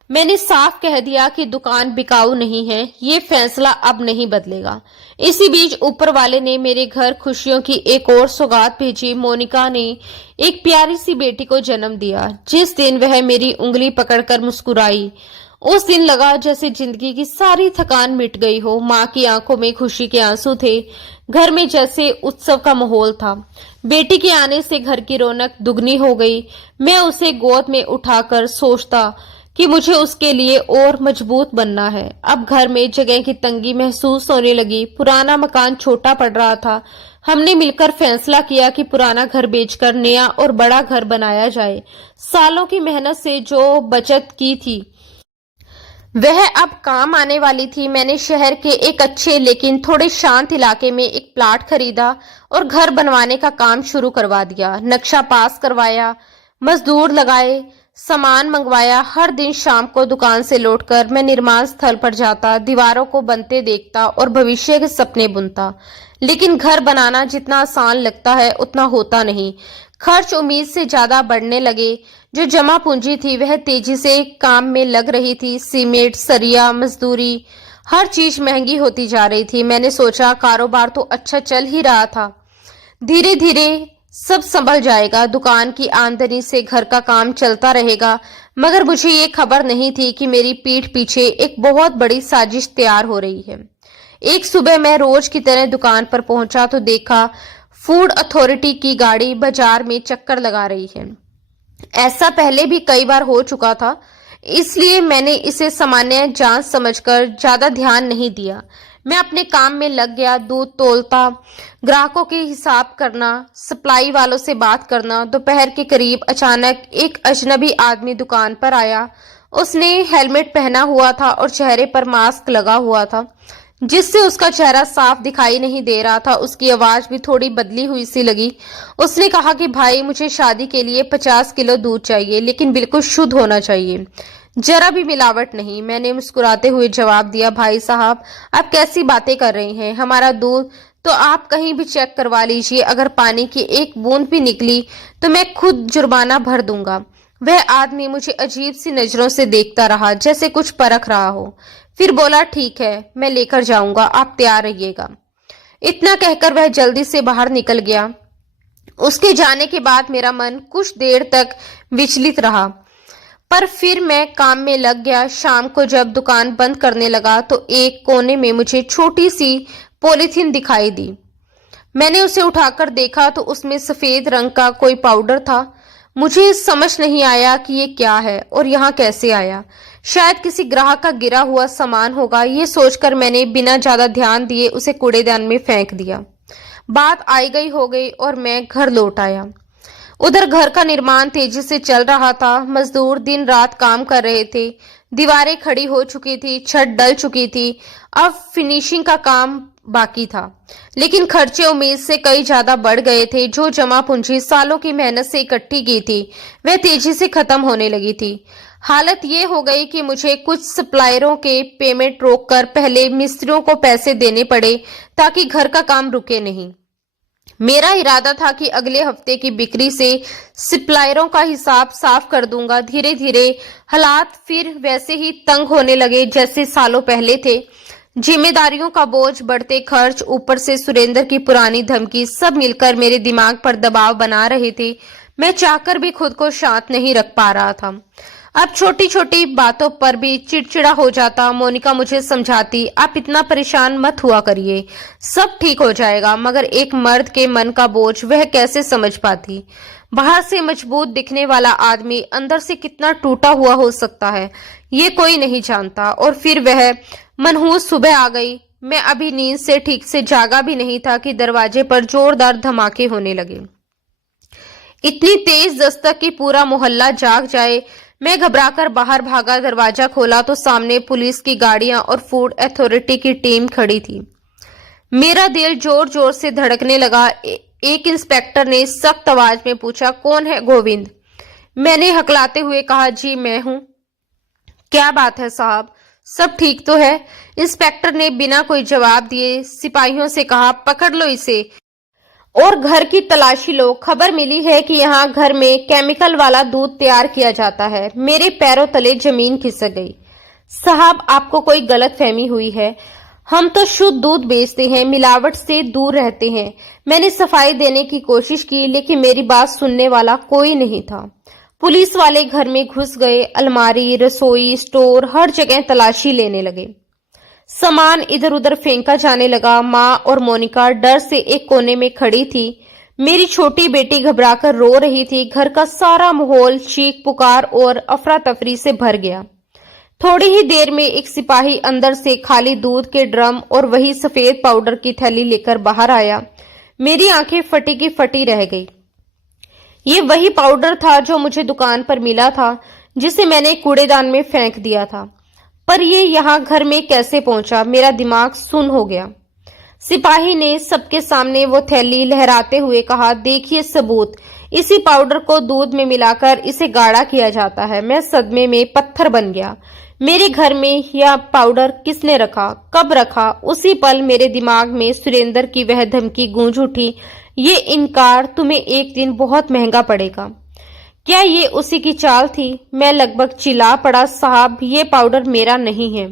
मैंने साफ कह दिया कि दुकान बिकाऊ नहीं है। ये फैसला अब नहीं बदलेगा। इसी बीच ऊपर वाले ने मेरे घर खुशियों की एक और सौगात भेजी। मोनिका ने एक प्यारी सी बेटी को जन्म दिया। जिस दिन वह मेरी उंगली पकड़कर मुस्कुराई, उस दिन लगा जैसे जिंदगी की सारी थकान मिट गई हो। माँ की आंखों में खुशी के आंसू थे। घर में जैसे उत्सव का माहौल था। बेटी के आने से घर की रौनक दुगनी हो गई। मैं उसे गोद में उठाकर सोचता कि मुझे उसके लिए और मजबूत बनना है। अब घर में जगह की तंगी महसूस होने लगी। पुराना मकान छोटा पड़ रहा था। हमने मिलकर फैसला किया कि पुराना घर बेचकर नया और बड़ा घर बनाया जाए। सालों की मेहनत से जो बचत की थी वह अब काम आने वाली थी। मैंने शहर के एक अच्छे लेकिन थोड़े शांत इलाके में एक प्लाट खरीदा और घर बनवाने का काम शुरू करवा दिया। नक्शा पास करवाया, मजदूर लगाए, सामान मंगवाया। हर दिन शाम को दुकान से लौटकर मैं निर्माण स्थल पर जाता, दीवारों को बनते देखता और भविष्य के सपने बुनता। लेकिन घर बनाना जितना आसान लगता है उतना होता नहीं। खर्च उम्मीद से ज्यादा बढ़ने लगे। जो जमा पूंजी थी वह तेजी से काम में लग रही थी। सीमेंट, सरिया, मजदूरी, हर चीज महंगी होती जा रही थी। मैंने सोचा कारोबार तो अच्छा चल ही रहा था, धीरे धीरे सब संभल जाएगा। दुकान की आमदनी से घर का काम चलता रहेगा। मगर मुझे ये खबर नहीं थी कि मेरी पीठ पीछे एक बहुत बड़ी साजिश तैयार हो रही है। एक सुबह मैं रोज की तरह दुकान पर पहुंचा तो देखा फूड अथॉरिटी की गाड़ी बाजार में चक्कर लगा रही है। ऐसा पहले भी कई बार हो चुका था, इसलिए मैंने इसे सामान्य जांच समझकर ज्यादा ध्यान नहीं दिया। मैं अपने काम में लग गया। दूध तौलता, ग्राहकों के हिसाब करना, सप्लाई वालों से बात करना। दोपहर के करीब अचानक एक अजनबी आदमी दुकान पर आया। उसने हेलमेट पहना हुआ था और चेहरे पर मास्क लगा हुआ था, जिससे उसका चेहरा साफ दिखाई नहीं दे रहा था। उसकी आवाज भी थोड़ी बदली हुई सी लगी। उसने कहा कि भाई, मुझे शादी के लिए 50 किलो दूध चाहिए, लेकिन बिल्कुल शुद्ध होना चाहिए, जरा भी मिलावट नहीं। मैंने मुस्कुराते हुए जवाब दिया, भाई साहब, आप कैसी बातें कर रही हैं? हमारा दूध तो आप कहीं भी चेक करवा लीजिए। अगर पानी की एक बूंद भी निकली तो मैं खुद जुर्माना भर दूंगा। वह आदमी मुझे अजीब सी नजरों से देखता रहा, जैसे कुछ परख रहा हो। फिर बोला, ठीक है, मैं लेकर जाऊंगा, आप तैयार रहिएगा। इतना कहकर वह जल्दी से बाहर निकल गया। उसके जाने के बाद मेरा मन कुछ देर तक विचलित रहा, पर फिर मैं काम में लग गया। शाम को जब दुकान बंद करने लगा तो एक कोने में मुझे छोटी सी पॉलीथीन दिखाई दी। मैंने उसे उठाकर देखा तो उसमें सफेद रंग का कोई पाउडर था। मुझे समझ नहीं आया कि ये क्या है और यहाँ कैसे आया। शायद किसी ग्राहक का गिरा हुआ सामान होगा। ये सोचकर मैंने बिना ज्यादा ध्यान दिए उसे कूड़ेदान में फेंक दिया। बात आई गई हो गई और मैं घर लौट आया। उधर घर का निर्माण तेजी से चल रहा था। मजदूर दिन रात काम कर रहे थे। दीवारें खड़ी हो चुकी थी, छत डल चुकी थी। अब फिनिशिंग का काम बाकी था, लेकिन खर्चे उम्मीद से कई ज्यादा बढ़ गए थे। जो जमा पूंजी सालों की मेहनत से इकट्ठी की थी वह तेजी से खत्म होने लगी थी। हालत ये हो गई कि मुझे कुछ सप्लायरों के पेमेंट रोककर पहले मिस्त्रियों को पैसे देने पड़े ताकि घर का काम रुके नहीं। मेरा इरादा था कि अगले हफ्ते की बिक्री से सप्लायरों का हिसाब साफ कर दूंगा। धीरे धीरे हालात फिर वैसे ही तंग होने लगे जैसे सालों पहले थे। जिम्मेदारियों का बोझ, बढ़ते खर्च, ऊपर से सुरेंद्र की पुरानी धमकी, सब मिलकर मेरे दिमाग पर दबाव बना रहे थे। मैं चाहकर भी खुद को शांत नहीं रख पा रहा था। अब छोटी छोटी बातों पर भी चिड़चिड़ा हो जाता। मोनिका मुझे समझाती, आप इतना परेशान मत हुआ करिए, सब ठीक हो जाएगा। मगर एक मर्द के मन का बोझ वह कैसे समझ पाती। बाहर से मजबूत दिखने वाला आदमी अंदर से कितना टूटा हुआ हो सकता है, ये कोई नहीं जानता। और फिर वह मनहूस सुबह आ गई। मैं अभी नींद से ठीक से जागा भी नहीं था कि दरवाजे पर जोरदार धमाके होने लगे। इतनी तेज दस्तक कि पूरा मोहल्ला जाग जाए। मैं घबराकर बाहर भागा। दरवाजा खोला तो सामने पुलिस की गाड़ियां और फूड अथॉरिटी की टीम खड़ी थी। मेरा दिल जोर जोर से धड़कने लगा। एक इंस्पेक्टर ने सख्त आवाज में पूछा, कौन है गोविंद? मैंने हकलाते हुए कहा, जी मैं हूं। क्या बात है साहब, सब ठीक तो है? इंस्पेक्टर ने बिना कोई जवाब दिए सिपाहियों से कहा, पकड़ लो इसे और घर की तलाशी लो। खबर मिली है कि यहाँ घर में केमिकल वाला दूध तैयार किया जाता है। मेरे पैरों तले जमीन खिसक गई। साहब, आपको कोई गलतफहमी हुई है। हम तो शुद्ध दूध बेचते हैं, मिलावट से दूर रहते हैं। मैंने सफाई देने की कोशिश की, लेकिन मेरी बात सुनने वाला कोई नहीं था। पुलिस वाले घर में घुस गए। अलमारी, रसोई, स्टोर, हर जगह तलाशी लेने लगे। सामान इधर उधर फेंका जाने लगा। माँ और मोनिका डर से एक कोने में खड़ी थी। मेरी छोटी बेटी घबराकर रो रही थी। घर का सारा माहौल चीख पुकार और अफरा तफरी से भर गया। थोड़ी ही देर में एक सिपाही अंदर से खाली दूध के ड्रम और वही सफेद पाउडर की थैली लेकर बाहर आया। मेरी आंखें फटी की फटी रह गई। ये वही पाउडर था जो मुझे दुकान पर मिला था, जिसे मैंने कूड़ेदान में फेंक दिया था। पर ये यहाँ घर में कैसे पहुंचा? मेरा दिमाग सुन्न हो गया। सिपाही ने सबके सामने वो थैली लहराते हुए कहा, देखिए सबूत, इसी पाउडर को दूध में मिलाकर इसे गाढ़ा किया जाता है। मैं सदमे में पत्थर बन गया। मेरे घर में यह पाउडर किसने रखा, कब रखा? उसी पल मेरे दिमाग में सुरेंद्र की वह धमकी गूंज उठी, ये इनकार तुम्हें एक दिन बहुत महंगा पड़ेगा। क्या ये उसी की चाल थी? मैं लगभग चिल्ला पड़ा, साहब ये पाउडर मेरा नहीं है।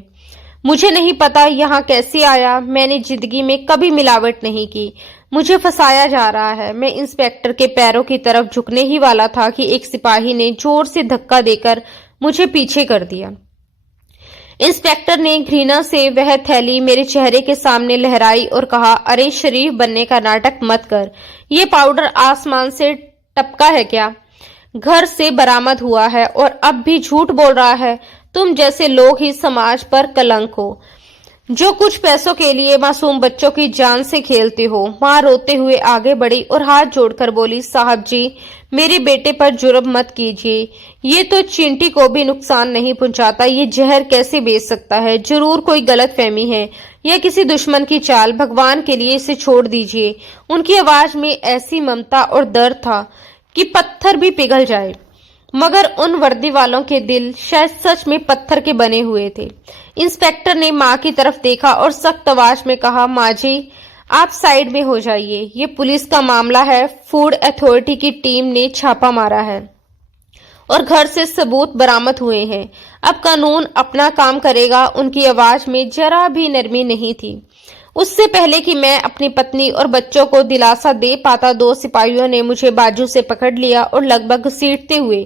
मुझे नहीं पता यहाँ कैसे आया। मैंने जिंदगी में कभी मिलावट नहीं की। मुझे फंसाया जा रहा है। मैं इंस्पेक्टर के पैरों की तरफ झुकने ही वाला था कि एक सिपाही ने जोर से धक्का देकर मुझे पीछे कर दिया। इंस्पेक्टर ने घृणा से वह थैली मेरे चेहरे के सामने लहराई और कहा, अरे शरीफ बनने का नाटक मत कर। ये पाउडर आसमान से टपका है क्या? घर से बरामद हुआ है और अब भी झूठ बोल रहा है। तुम जैसे लोग ही समाज पर कलंक हो, जो कुछ पैसों के लिए मासूम बच्चों की जान से खेलते हो। मां रोते हुए आगे बढ़ी और हाथ जोड़कर बोली, साहब जी मेरे बेटे पर जुर्म मत कीजिए। ये तो चींटी को भी नुकसान नहीं पहुंचाता, ये जहर कैसे बेच सकता है? जरूर कोई गलतफहमी है या किसी दुश्मन की चाल। भगवान के लिए इसे छोड़ दीजिए। उनकी आवाज में ऐसी ममता और दर्द था कि पत्थर भी पिघल जाए। मगर उन वर्दी वालों के दिल शायद सच में पत्थर के बने हुए थे। इंस्पेक्टर ने माँ की तरफ देखा और सख्त आवाज में कहा, माँ जी आप साइड में हो जाइए, ये पुलिस का मामला है। फूड अथॉरिटी की टीम ने छापा मारा है और घर से सबूत बरामद हुए हैं। अब कानून अपना काम करेगा। उनकी आवाज में जरा भी नरमी नहीं थी। उससे पहले कि मैं अपनी पत्नी और बच्चों को दिलासा दे पाता, दो सिपाहियों ने मुझे बाजू से पकड़ लिया और लगभग घसीटते हुए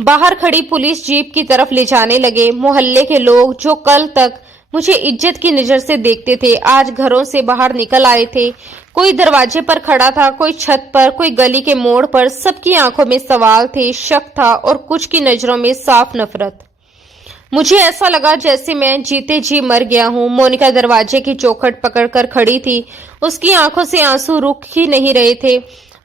बाहर खड़ी पुलिस जीप की तरफ ले जाने लगे। मोहल्ले के लोग जो कल तक मुझे इज्जत की नजर से देखते थे, आज घरों से बाहर निकल आए थे। कोई दरवाजे पर खड़ा था, कोई छत पर, कोई गली के मोड़ पर। सबकी आंखों में सवाल थे, शक था और कुछ की नजरों में साफ नफरत। मुझे ऐसा लगा जैसे मैं जीते जी मर गया हूँ। मोनिका दरवाजे की चौखट पकड़कर खड़ी थी। उसकी आंखों से आंसू रुक ही नहीं रहे थे।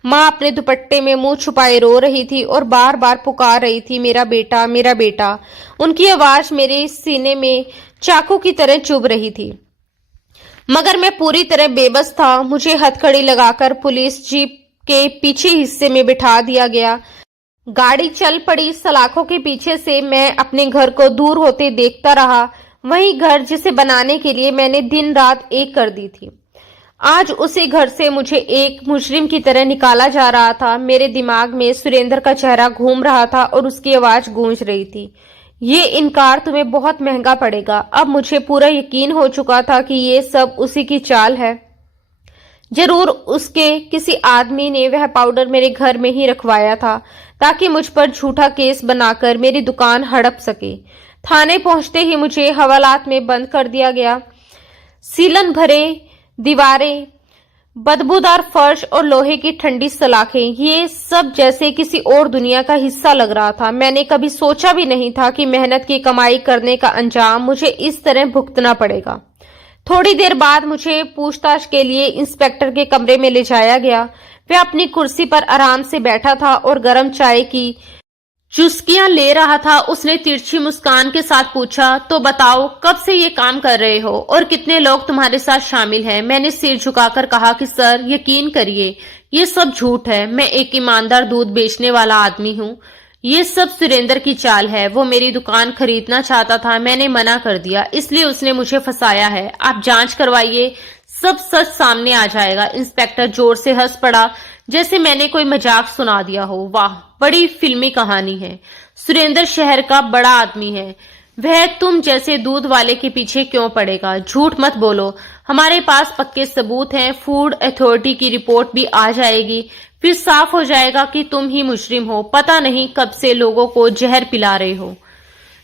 माँ अपने दुपट्टे में मुंह छुपाए रो रही थी और बार बार पुकार रही थी, मेरा बेटा, मेरा बेटा। उनकी आवाज मेरे सीने में चाकू की तरह चुभ रही थी। मगर मैं पूरी तरह बेबस था। मुझे हथकड़ी लगाकर पुलिस जीप के पीछे हिस्से में बिठा दिया गया। गाड़ी चल पड़ी। सलाखों के पीछे से मैं अपने घर को दूर होते देखता रहा, वही घर जिसे बनाने के लिए मैंने दिन रात एक कर दी थी। आज उसी घर से मुझे एक मुजरिम की तरह निकाला जा रहा था। मेरे दिमाग में सुरेंद्र का चेहरा घूम रहा था और उसकी आवाज गूंज रही थी। ये इनकार तुम्हें बहुत महंगा पड़ेगा। अब मुझे पूरा यकीन हो चुका था कि ये सब उसी की चाल है। जरूर उसके किसी आदमी ने वह पाउडर मेरे घर में ही रखवाया था ताकि मुझ पर झूठा केस बनाकर मेरी दुकान हड़प सके। थाने पहुंचते ही मुझे हवालात में बंद कर दिया गया। सीलन भरे दीवारें, बदबूदार फर्श और लोहे की ठंडी सलाखें, ये सब जैसे किसी और दुनिया का हिस्सा लग रहा था। मैंने कभी सोचा भी नहीं था कि मेहनत की कमाई करने का अंजाम मुझे इस तरह भुगतना पड़ेगा। थोड़ी देर बाद मुझे पूछताछ के लिए इंस्पेक्टर के कमरे में ले जाया गया। वह अपनी कुर्सी पर आराम से बैठा था और गर्म चाय की चुस्कियां ले रहा था। उसने तिरछी मुस्कान के साथ पूछा, तो बताओ कब से ये काम कर रहे हो और कितने लोग तुम्हारे साथ शामिल हैं? मैंने सिर झुकाकर कहा कि सर यकीन करिए ये सब झूठ है। मैं एक ईमानदार दूध बेचने वाला आदमी हूँ। ये सब सुरेंद्र की चाल है। वो मेरी दुकान खरीदना चाहता था, मैंने मना कर दिया, इसलिए उसने मुझे फंसाया है। आप जांच करवाइए, सब सच सामने आ जाएगा। इंस्पेक्टर जोर से हंस पड़ा जैसे मैंने कोई मजाक सुना दिया हो। वाह, बड़ी फिल्मी कहानी है। सुरेंद्र शहर का बड़ा आदमी है, वह तुम जैसे दूध वाले के पीछे क्यों पड़ेगा? झूठ मत बोलो, हमारे पास पक्के सबूत हैं। फूड अथॉरिटी की रिपोर्ट भी आ जाएगी, फिर साफ हो जाएगा कि तुम ही मुजरिम हो। पता नहीं कब से लोगों को जहर पिला रहे हो।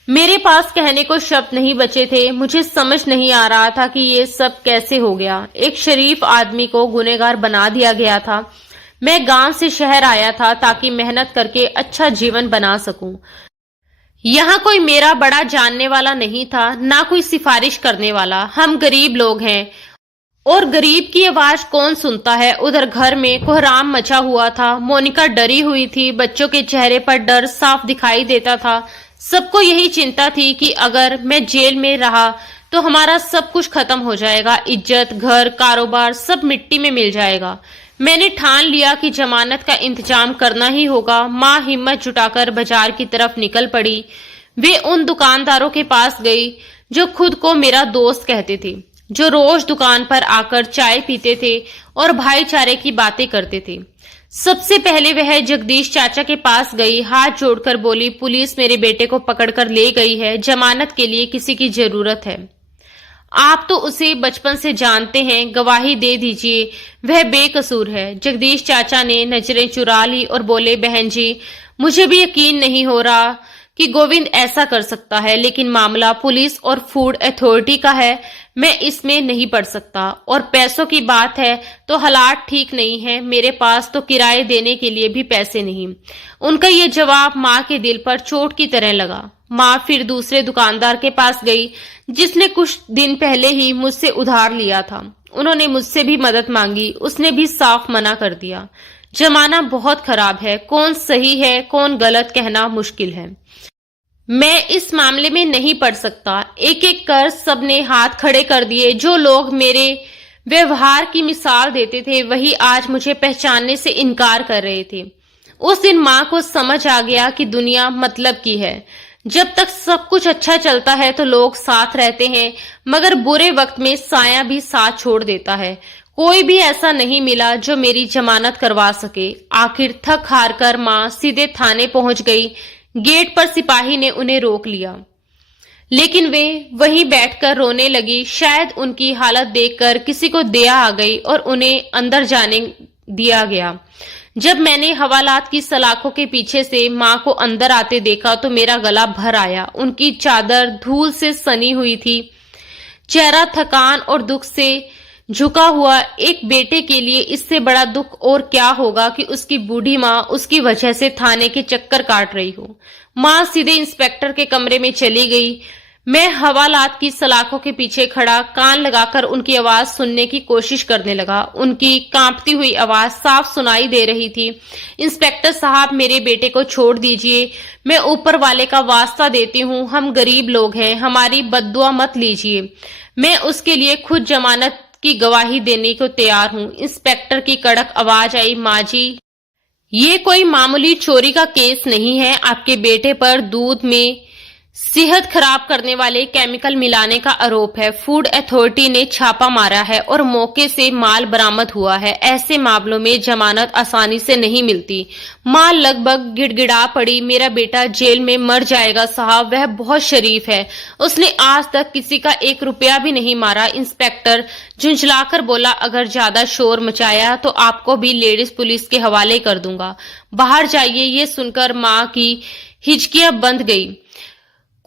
मेरे पास कहने को शब्द नहीं बचे थे। मुझे समझ नहीं आ रहा था कि ये सब कैसे हो गया। एक शरीफ आदमी को गुनहगार बना दिया गया था। मैं गांव से शहर आया था ताकि मेहनत करके अच्छा जीवन बना सकूं। यहाँ कोई मेरा बड़ा जानने वाला नहीं था, ना कोई सिफारिश करने वाला। हम गरीब लोग हैं और गरीब की आवाज कौन सुनता है? उधर घर में कोहराम मचा हुआ था। मोनिका डरी हुई थी, बच्चों के चेहरे पर डर साफ दिखाई देता था। सबको यही चिंता थी कि अगर मैं जेल में रहा तो हमारा सब कुछ खत्म हो जाएगा। इज्जत, घर, कारोबार सब मिट्टी में मिल जाएगा। मैंने ठान लिया कि जमानत का इंतजाम करना ही होगा। माँ हिम्मत जुटाकर बाजार की तरफ निकल पड़ी। वे उन दुकानदारों के पास गई जो खुद को मेरा दोस्त कहते थे, जो रोज दुकान पर आकर चाय पीते थे और भाईचारे की बातें करते थे। सबसे पहले वह जगदीश चाचा के पास गई, हाथ जोड़कर बोली, पुलिस मेरे बेटे को पकड़कर ले गई है। जमानत के लिए किसी की जरूरत है। आप तो उसे बचपन से जानते हैं, गवाही दे दीजिए, वह बेकसूर है। जगदीश चाचा ने नजरें चुरा ली और बोले, बहन जी मुझे भी यकीन नहीं हो रहा कि गोविंद ऐसा कर सकता है, लेकिन मामला पुलिस और फूड अथॉरिटी का है, मैं इसमें नहीं पड़ सकता। और पैसों की बात है तो हालात ठीक नहीं है, मेरे पास तो किराए देने के लिए भी पैसे नहीं। उनका ये जवाब माँ के दिल पर चोट की तरह लगा। माँ फिर दूसरे दुकानदार के पास गई जिसने कुछ दिन पहले ही मुझसे उधार लिया था। उन्होंने मुझसे भी मदद मांगी, उसने भी साफ मना कर दिया। जमाना बहुत खराब है, कौन सही है कौन गलत कहना मुश्किल है। मैं इस मामले में नहीं पड़ सकता। एक एक कर सबने हाथ खड़े कर दिए। जो लोग मेरे व्यवहार की मिसाल देते थे वही आज मुझे पहचानने से इनकार कर रहे थे। उस दिन माँ को समझ आ गया कि दुनिया मतलब की है। जब तक सब कुछ अच्छा चलता है तो लोग साथ रहते हैं, मगर बुरे वक्त में साया भी साथ छोड़ देता है। कोई भी ऐसा नहीं मिला जो मेरी जमानत करवा सके। आखिर थक हार कर माँ सीधे थाने पहुंच गई। गेट पर सिपाही ने उन्हें रोक लिया, लेकिन वे वहीं बैठकर रोने लगी। शायद उनकी हालत देखकर किसी को दया आ गई और उन्हें अंदर जाने दिया गया। जब मैंने हवालात की सलाखों के पीछे से माँ को अंदर आते देखा तो मेरा गला भर आया। उनकी चादर धूल से सनी हुई थी, चेहरा थकान और दुख से झुका हुआ। एक बेटे के लिए इससे बड़ा दुख और क्या होगा कि उसकी बूढ़ी माँ उसकी वजह से थाने के चक्कर काट रही हो। माँ सीधे इंस्पेक्टर के कमरे में चली गई। मैं हवालात की सलाखों के पीछे खड़ा कान लगाकर उनकी आवाज सुनने की कोशिश करने लगा। उनकी कांपती हुई आवाज साफ सुनाई दे रही थी, इंस्पेक्टर साहब मेरे बेटे को छोड़ दीजिए, मैं ऊपर वाले का वास्ता देती हूँ, हम गरीब लोग हैं, हमारी बद्दुआ मत लीजिए, मैं उसके लिए खुद जमानत की गवाही देने को तैयार हूँ। इंस्पेक्टर की कड़क आवाज आई, माँ जी ये कोई मामूली चोरी का केस नहीं है। आपके बेटे पर दूध में सेहत खराब करने वाले केमिकल मिलाने का आरोप है। फूड अथॉरिटी ने छापा मारा है और मौके से माल बरामद हुआ है। ऐसे मामलों में जमानत आसानी से नहीं मिलती। मां लगभग गिड़गिड़ा पड़ी, मेरा बेटा जेल में मर जाएगा साहब, वह बहुत शरीफ है, उसने आज तक किसी का 1 रुपया भी नहीं मारा। इंस्पेक्टर झुंझलाकर बोला, अगर ज्यादा शोर मचाया तो आपको भी लेडीज पुलिस के हवाले कर दूंगा। बाहर जाइए। ये सुनकर मां की हिचकियां बंध गई।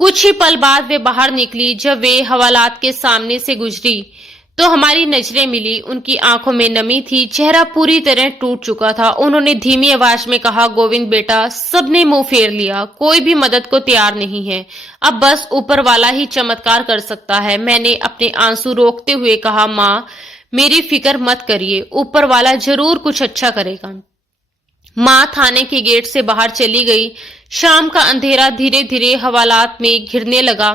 कुछ ही पल बाद वे बाहर निकली। जब वे हवालात के सामने से गुजरी तो हमारी नजरें मिली। उनकी आंखों में नमी थी, चेहरा पूरी तरह टूट चुका था। उन्होंने धीमी आवाज में कहा, गोविंद बेटा, सबने मुंह फेर लिया, कोई भी मदद को तैयार नहीं है, अब बस ऊपर वाला ही चमत्कार कर सकता है। मैंने अपने आंसू रोकते हुए कहा, मां, मेरी फिक्र मत करिए, ऊपर वाला जरूर कुछ अच्छा करेगा। मां थाने के गेट से बाहर चली गई। शाम का अंधेरा धीरे धीरे हवालात में घिरने लगा।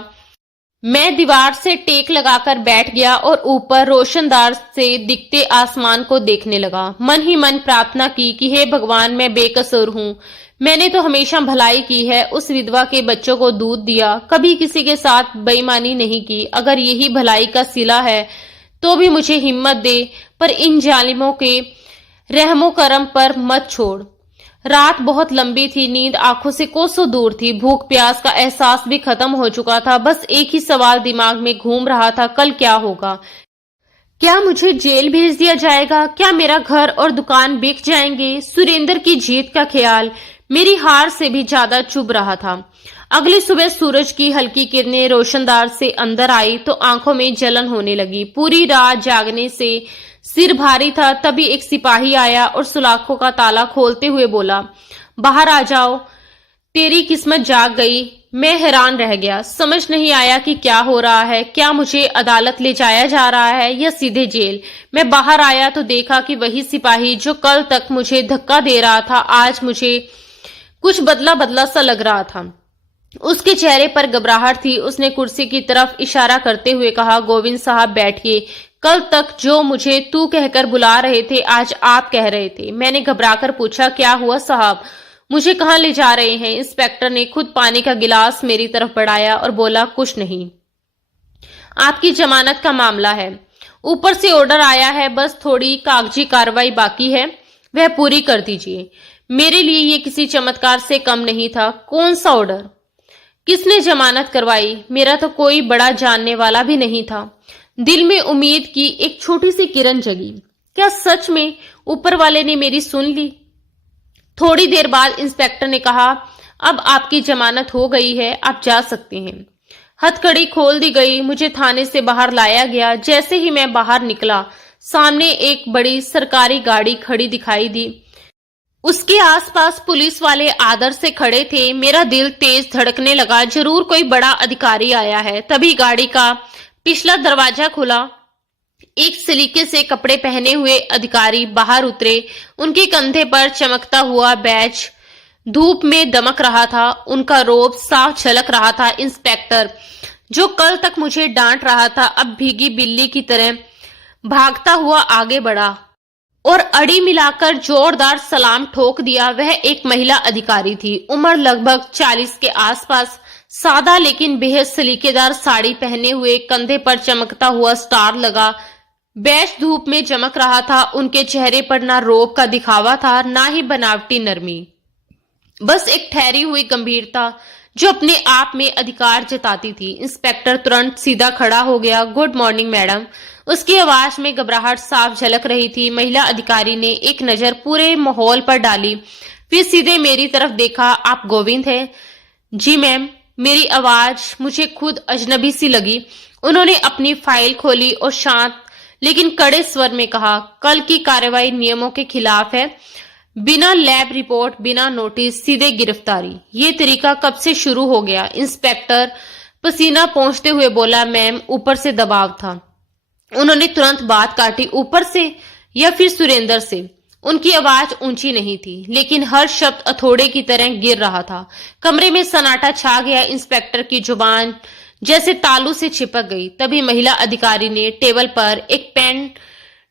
मैं दीवार से टेक लगाकर बैठ गया और ऊपर रोशनदार से दिखते आसमान को देखने लगा। मन ही मन प्रार्थना की कि हे भगवान, मैं बेकसूर हूँ, मैंने तो हमेशा भलाई की है, उस विधवा के बच्चों को दूध दिया, कभी किसी के साथ बेईमानी नहीं की। अगर यही भलाई का सिला है तो भी मुझे हिम्मत दे, पर इन जालिमों के रहमो करम पर मत छोड़। रात बहुत लंबी थी, नींद आंखों से कोसों दूर थी, भूख प्यास का एहसास भी खत्म हो चुका था। बस एक ही सवाल दिमाग में घूम रहा था, कल क्या होगा? क्या मुझे जेल भेज दिया जाएगा? क्या मेरा घर और दुकान बिक जाएंगे? सुरेंद्र की जीत का ख्याल मेरी हार से भी ज्यादा चुभ रहा था। अगली सुबह सूरज की हल्की किरणें रोशनदार से अंदर आई तो आंखों में जलन होने लगी। पूरी रात जागने से सिर भारी था। तभी एक सिपाही आया और सुलाखों का ताला खोलते हुए बोला, बाहर आ जाओ, तेरी किस्मत जाग गई। मैं हैरान रह गया, समझ नहीं आया कि क्या हो रहा है। क्या मुझे अदालत ले जाया जा रहा है या सीधे जेल? मैं बाहर आया तो देखा कि वही सिपाही जो कल तक मुझे धक्का दे रहा था, आज मुझे कुछ बदला बदला सा लग रहा था। उसके चेहरे पर घबराहट थी। उसने कुर्सी की तरफ इशारा करते हुए कहा, गोविंद साहब बैठिए। कल तक जो मुझे तू कहकर बुला रहे थे, आज आप कह रहे थे। मैंने घबराकर पूछा, क्या हुआ साहब, मुझे कहाँ ले जा रहे हैं? इंस्पेक्टर ने खुद पानी का गिलास मेरी तरफ बढ़ाया और बोला, कुछ नहीं, आपकी जमानत का मामला है, ऊपर से ऑर्डर आया है, बस थोड़ी कागजी कार्रवाई बाकी है, वह पूरी कर दीजिए। मेरे लिए ये किसी चमत्कार से कम नहीं था। कौन सा ऑर्डर? किसने जमानत करवाई? मेरा तो कोई बड़ा जानने वाला भी नहीं था। दिल में उम्मीद की एक छोटी सी किरण जगी। क्या सच में ऊपर वाले ने मेरी सुन ली? थोड़ी देर बाद इंस्पेक्टर ने कहा, अब आपकी जमानत हो गई है, आप जा सकते हैं। हथकड़ी खोल दी गई, मुझे थाने से बाहर लाया गया। जैसे ही मैं बाहर निकला, सामने एक बड़ी सरकारी गाड़ी खड़ी दिखाई दी। उसके आसपास पुलिस वाले आदर से खड़े थे। मेरा दिल तेज धड़कने लगा, जरूर कोई बड़ा अधिकारी आया है। तभी गाड़ी का पिछला दरवाजा खुला। एक सलीके से कपड़े पहने हुए अधिकारी बाहर उतरे। उनके कंधे पर चमकता हुआ बैज धूप में दमक रहा था, उनका रोब साफ झलक रहा था। इंस्पेक्टर, जो कल तक मुझे डांट रहा था, अब भीगी बिल्ली की तरह भागता हुआ आगे बढ़ा और अड़ी मिलाकर जोरदार सलाम ठोक दिया। वह एक महिला अधिकारी थी, उम्र लगभग 40 के आसपास, सादा लेकिन बेहद सलीकेदार साड़ी पहने हुए, कंधे पर चमकता हुआ स्टार लगा बैज धूप में चमक रहा था। उनके चेहरे पर ना रोब का दिखावा था, ना ही बनावटी नरमी, बस एक ठहरी हुई गंभीरता जो अपने आप में अधिकार जताती थी। इंस्पेक्टर तुरंत सीधा खड़ा हो गया। Good morning madam. उसकी आवाज में घबराहट साफ झलक रही थी। महिला अधिकारी ने एक नजर पूरे माहौल पर डाली, फिर सीधे मेरी तरफ देखा। आप गोविंद हैं? जी मैम। मेरी आवाज मुझे खुद अजनबी सी लगी। उन्होंने अपनी फाइल खोली और शांत लेकिन कड़े स्वर में कहा, कल की कार्रवाई नियमों के खिलाफ है, बिना लैब रिपोर्ट, बिना नोटिस, सीधे गिरफ्तारी। ये तरीका कब से शुरू हो गया? इंस्पेक्टर पसीना पोंछते हुए बोला, मैम, ऊपर से दबाव था। उन्होंने तुरंत बात काटी, ऊपर से या फिर सुरेंद्र से? उनकी आवाज ऊंची नहीं थी, लेकिन हर शब्द अथोड़े की तरह गिर रहा था। कमरे में सन्नाटा छा गया। इंस्पेक्टर की जुबान जैसे तालू से चिपक गई। तभी महिला अधिकारी ने टेबल पर एक पेन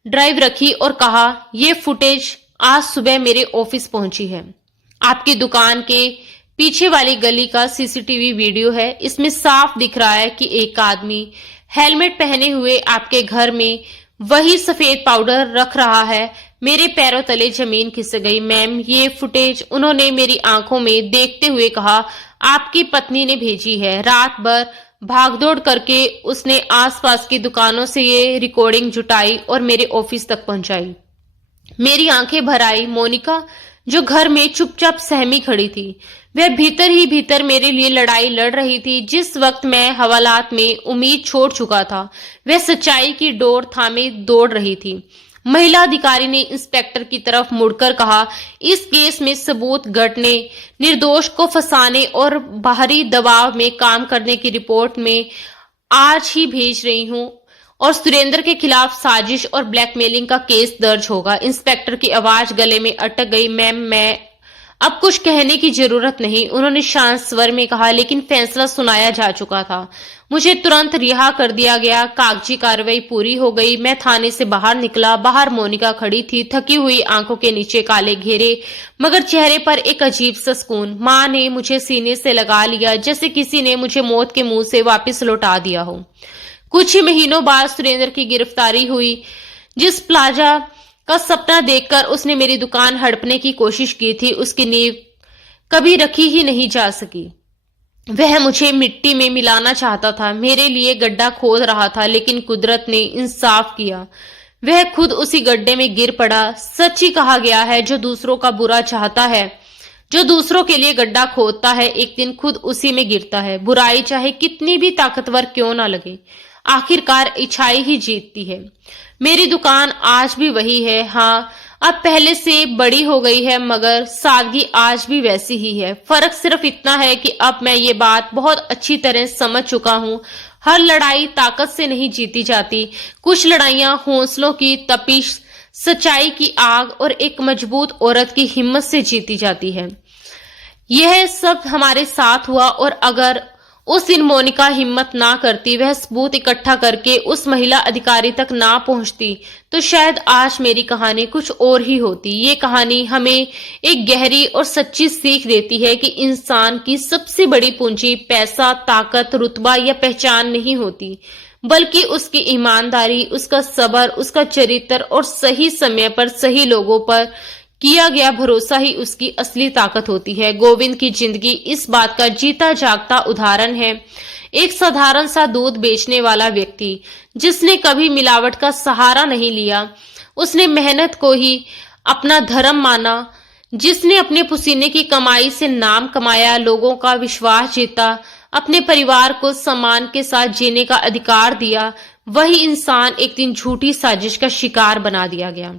ड्राइव रखी और कहा, यह फुटेज आज सुबह मेरे ऑफिस पहुंची है। आपकी दुकान के पीछे वाली गली का सीसीटीवी वीडियो है। इसमें साफ दिख रहा है कि एक आदमी हेलमेट पहने हुए आपके घर में वही सफेद पाउडर रख रहा है। मेरे पैरों तले जमीन खिसक गई। मैम, ये फुटेज उन्होंने मेरी आंखों में देखते हुए कहा, आपकी पत्नी ने भेजी है। रात भर भागदौड़ करके उसने आसपास की दुकानों से ये रिकॉर्डिंग जुटाई और मेरे ऑफिस तक पहुंचाई। मेरी आंखें भर आई। मोनिका, जो घर में चुपचाप सहमी खड़ी थी, वह भीतर ही भीतर मेरे लिए लड़ाई लड़ रही थी। जिस वक्त मैं हवालात में उम्मीद छोड़ चुका था, वह सच्चाई की डोर थामे दौड़ रही थी। महिला अधिकारी ने इंस्पेक्टर की तरफ मुड़कर कहा, इस केस में सबूत गढ़ने, निर्दोष को फंसाने और बाहरी दबाव में काम करने की रिपोर्ट में आज ही भेज रही हूं और सुरेंद्र के खिलाफ साजिश और ब्लैकमेलिंग का केस दर्ज होगा। इंस्पेक्टर की आवाज गले में अटक गई। मैम, मैं अब कुछ कहने की जरूरत नहीं, उन्होंने शांत स्वर में कहा, लेकिन फैसला सुनाया जा चुका था। मुझे तुरंत रिहा कर दिया गया। कागजी कार्रवाई पूरी हो गई। मैं थाने से बाहर निकला। बाहर मोनिका खड़ी थी, थकी हुई, आंखों के नीचे काले घेरे, मगर चेहरे पर एक अजीब सा सुकून। माँ ने मुझे सीने से लगा लिया, जैसे किसी ने मुझे मौत के मुंह से वापस लौटा दिया हो। कुछ ही महीनों बाद सुरेंद्र की गिरफ्तारी हुई। जिस प्लाजा का सपना देखकर उसने मेरी दुकान हड़पने की कोशिश की थी, उसकी नींव कभी रखी ही नहीं जा सकी। वह मुझे मिट्टी में मिलाना चाहता था, मेरे लिए गड्ढा खोद रहा था, लेकिन कुदरत ने इंसाफ किया। वह खुद उसी गड्ढे में गिर पड़ा। सच ही कहा गया है, जो दूसरों का बुरा चाहता है, जो दूसरों के लिए गड्ढा खोदता है, एक दिन खुद उसी में गिरता है। बुराई चाहे कितनी भी ताकतवर क्यों ना लगे, आखिरकार अच्छाई ही जीतती है। मेरी दुकान आज भी वही है। हाँ, अब पहले से बड़ी हो गई है, मगर सादगी आज भी वैसी ही है। फर्क सिर्फ इतना है कि अब मैं ये बात बहुत अच्छी तरह समझ चुका हूँ। हर लड़ाई ताकत से नहीं जीती जाती। कुछ लड़ाइयां हौसलों की तपिश, सच्चाई की आग और एक मजबूत औरत की हिम्मत से जीती जाती है। यह सब हमारे साथ हुआ, और अगर उस दिन मोनिका हिम्मत ना करती, वह सबूत इकट्ठा करके उस महिला अधिकारी तक ना पहुंचती, तो शायद आज मेरी कहानी कुछ और ही होती। ये कहानी हमें एक गहरी और सच्ची सीख देती है कि इंसान की सबसे बड़ी पूंजी पैसा, ताकत, रुतबा या पहचान नहीं होती, बल्कि उसकी ईमानदारी, उसका सब्र, उसका चरित्र और सही समय पर सही लोगों पर किया गया भरोसा ही उसकी असली ताकत होती है। गोविंद की जिंदगी इस बात का जीता जागता उदाहरण है। एक साधारण सा दूध बेचने वाला व्यक्ति, जिसने कभी मिलावट का सहारा नहीं लिया, उसने मेहनत को ही अपना धर्म माना, जिसने अपने पसीने की कमाई से नाम कमाया, लोगों का विश्वास जीता, अपने परिवार को सम्मान के साथ जीने का अधिकार दिया, वही इंसान एक दिन झूठी साजिश का शिकार बना दिया गया।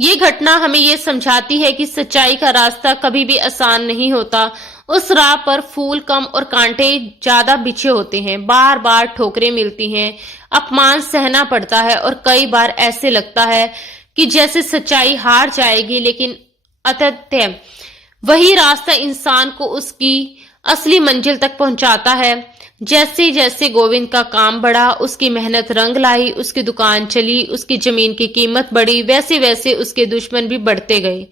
ये घटना हमें ये समझाती है कि सच्चाई का रास्ता कभी भी आसान नहीं होता। उस राह पर फूल कम और कांटे ज्यादा बिछे होते हैं। बार बार ठोकरें मिलती हैं, अपमान सहना पड़ता है, और कई बार ऐसे लगता है कि जैसे सच्चाई हार जाएगी, लेकिन अंततः वही रास्ता इंसान को उसकी असली मंजिल तक पहुंचाता है। जैसे जैसे गोविंद का काम बढ़ा, उसकी मेहनत रंग लाई, उसकी दुकान चली, उसकी जमीन की कीमत बढ़ी, वैसे वैसे उसके दुश्मन भी बढ़ते गए।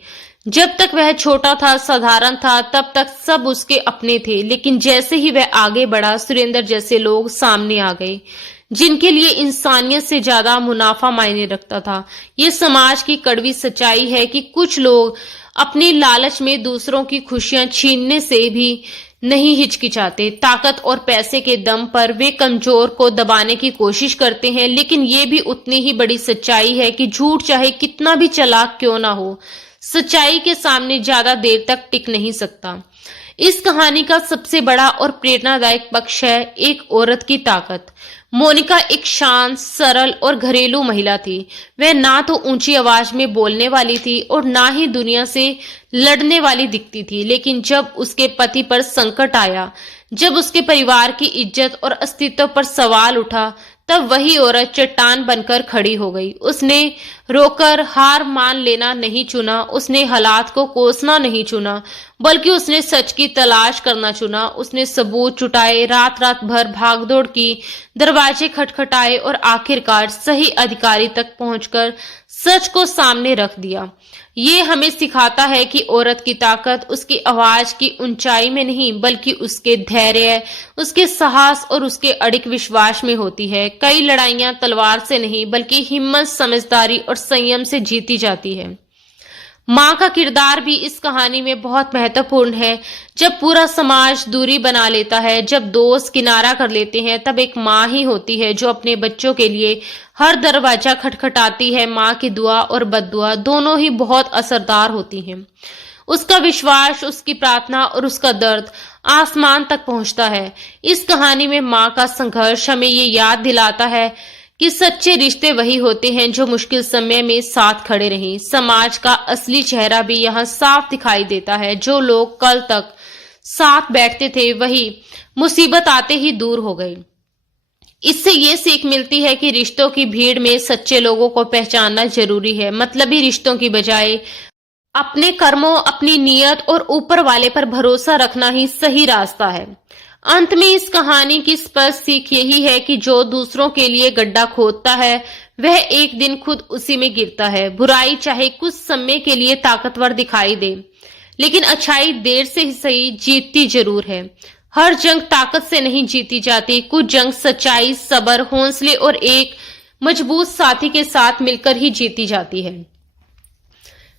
जब तक वह छोटा था, साधारण था, तब तक सब उसके अपने थे, लेकिन जैसे ही वह आगे बढ़ा, सुरेंद्र जैसे लोग सामने आ गए, जिनके लिए इंसानियत से ज्यादा मुनाफा मायने रखता था। ये समाज की कड़वी सच्चाई है कि कुछ लोग अपनी लालच में दूसरों की खुशियां छीनने से भी नहीं हिचकिचाते। ताकत और पैसे के दम पर वे कमजोर को दबाने की कोशिश करते हैं, लेकिन ये भी उतनी ही बड़ी सच्चाई है कि झूठ चाहे कितना भी चालाक क्यों ना हो, सच्चाई के सामने ज्यादा देर तक टिक नहीं सकता। इस कहानी का सबसे बड़ा और प्रेरणादायक पक्ष है एक औरत की ताकत। मोनिका एक शांत, सरल और घरेलू महिला थी। वह ना तो ऊंची आवाज में बोलने वाली थी और ना ही दुनिया से लड़ने वाली दिखती थी, लेकिन जब उसके पति पर संकट आया, जब उसके परिवार की इज्जत और अस्तित्व पर सवाल उठा, तब वही औरत चट्टान बनकर खड़ी हो गई। उसने रोकर हार मान लेना नहीं चुना, उसने हालात को कोसना नहीं चुना, बल्कि उसने सच की तलाश करना चुना। उसने सबूत जुटाए, रात रात भर भागदौड़ की, दरवाजे खटखटाए और आखिरकार सही अधिकारी तक पहुंचकर सच को सामने रख दिया। ये हमें सिखाता है कि औरत की ताकत उसकी आवाज की ऊंचाई में नहीं बल्कि उसके धैर्य, उसके साहस और उसके अडिग विश्वास में होती है। कई लड़ाइयां तलवार से नहीं बल्कि हिम्मत, समझदारी और संयम से जीती जाती है। माँ का किरदार भी इस कहानी में बहुत महत्वपूर्ण है। जब पूरा समाज दूरी बना लेता है, जब दोस्त किनारा कर लेते हैं, तब एक माँ ही होती है जो अपने बच्चों के लिए हर दरवाजा खटखटाती है। माँ की दुआ और बद्दुआ दोनों ही बहुत असरदार होती हैं। उसका विश्वास, उसकी प्रार्थना और उसका दर्द आसमान तक पहुंचता है। इस कहानी में माँ का संघर्ष हमें ये याद दिलाता है कि सच्चे रिश्ते वही होते हैं जो मुश्किल समय में साथ खड़े रहें। समाज का असली चेहरा भी यहाँ साफ दिखाई देता है। जो लोग कल तक साथ बैठते थे वही मुसीबत आते ही दूर हो गए। इससे ये सीख मिलती है कि रिश्तों की भीड़ में सच्चे लोगों को पहचानना जरूरी है। मतलबी रिश्तों की बजाय अपने कर्मों, अपनी नीयत और ऊपर वाले पर भरोसा रखना ही सही रास्ता है। अंत में इस कहानी की स्पष्ट सीख यही है कि जो दूसरों के लिए गड्ढा खोदता है वह एक दिन खुद उसी में गिरता है। बुराई चाहे कुछ समय के लिए ताकतवर दिखाई दे, लेकिन अच्छाई देर से ही सही जीतती जरूर है। हर जंग ताकत से नहीं जीती जाती, कुछ जंग सच्चाई, सब्र, हौसले और एक मजबूत साथी के साथ मिलकर ही जीती जाती है।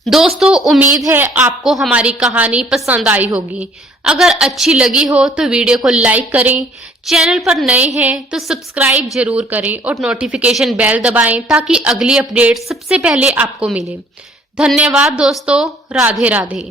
दोस्तों, उम्मीद है आपको हमारी कहानी पसंद आई होगी। अगर अच्छी लगी हो तो वीडियो को लाइक करें, चैनल पर नए हैं तो सब्सक्राइब जरूर करें और नोटिफिकेशन बेल दबाएं ताकि अगली अपडेट सबसे पहले आपको मिले। धन्यवाद दोस्तों, राधे राधे।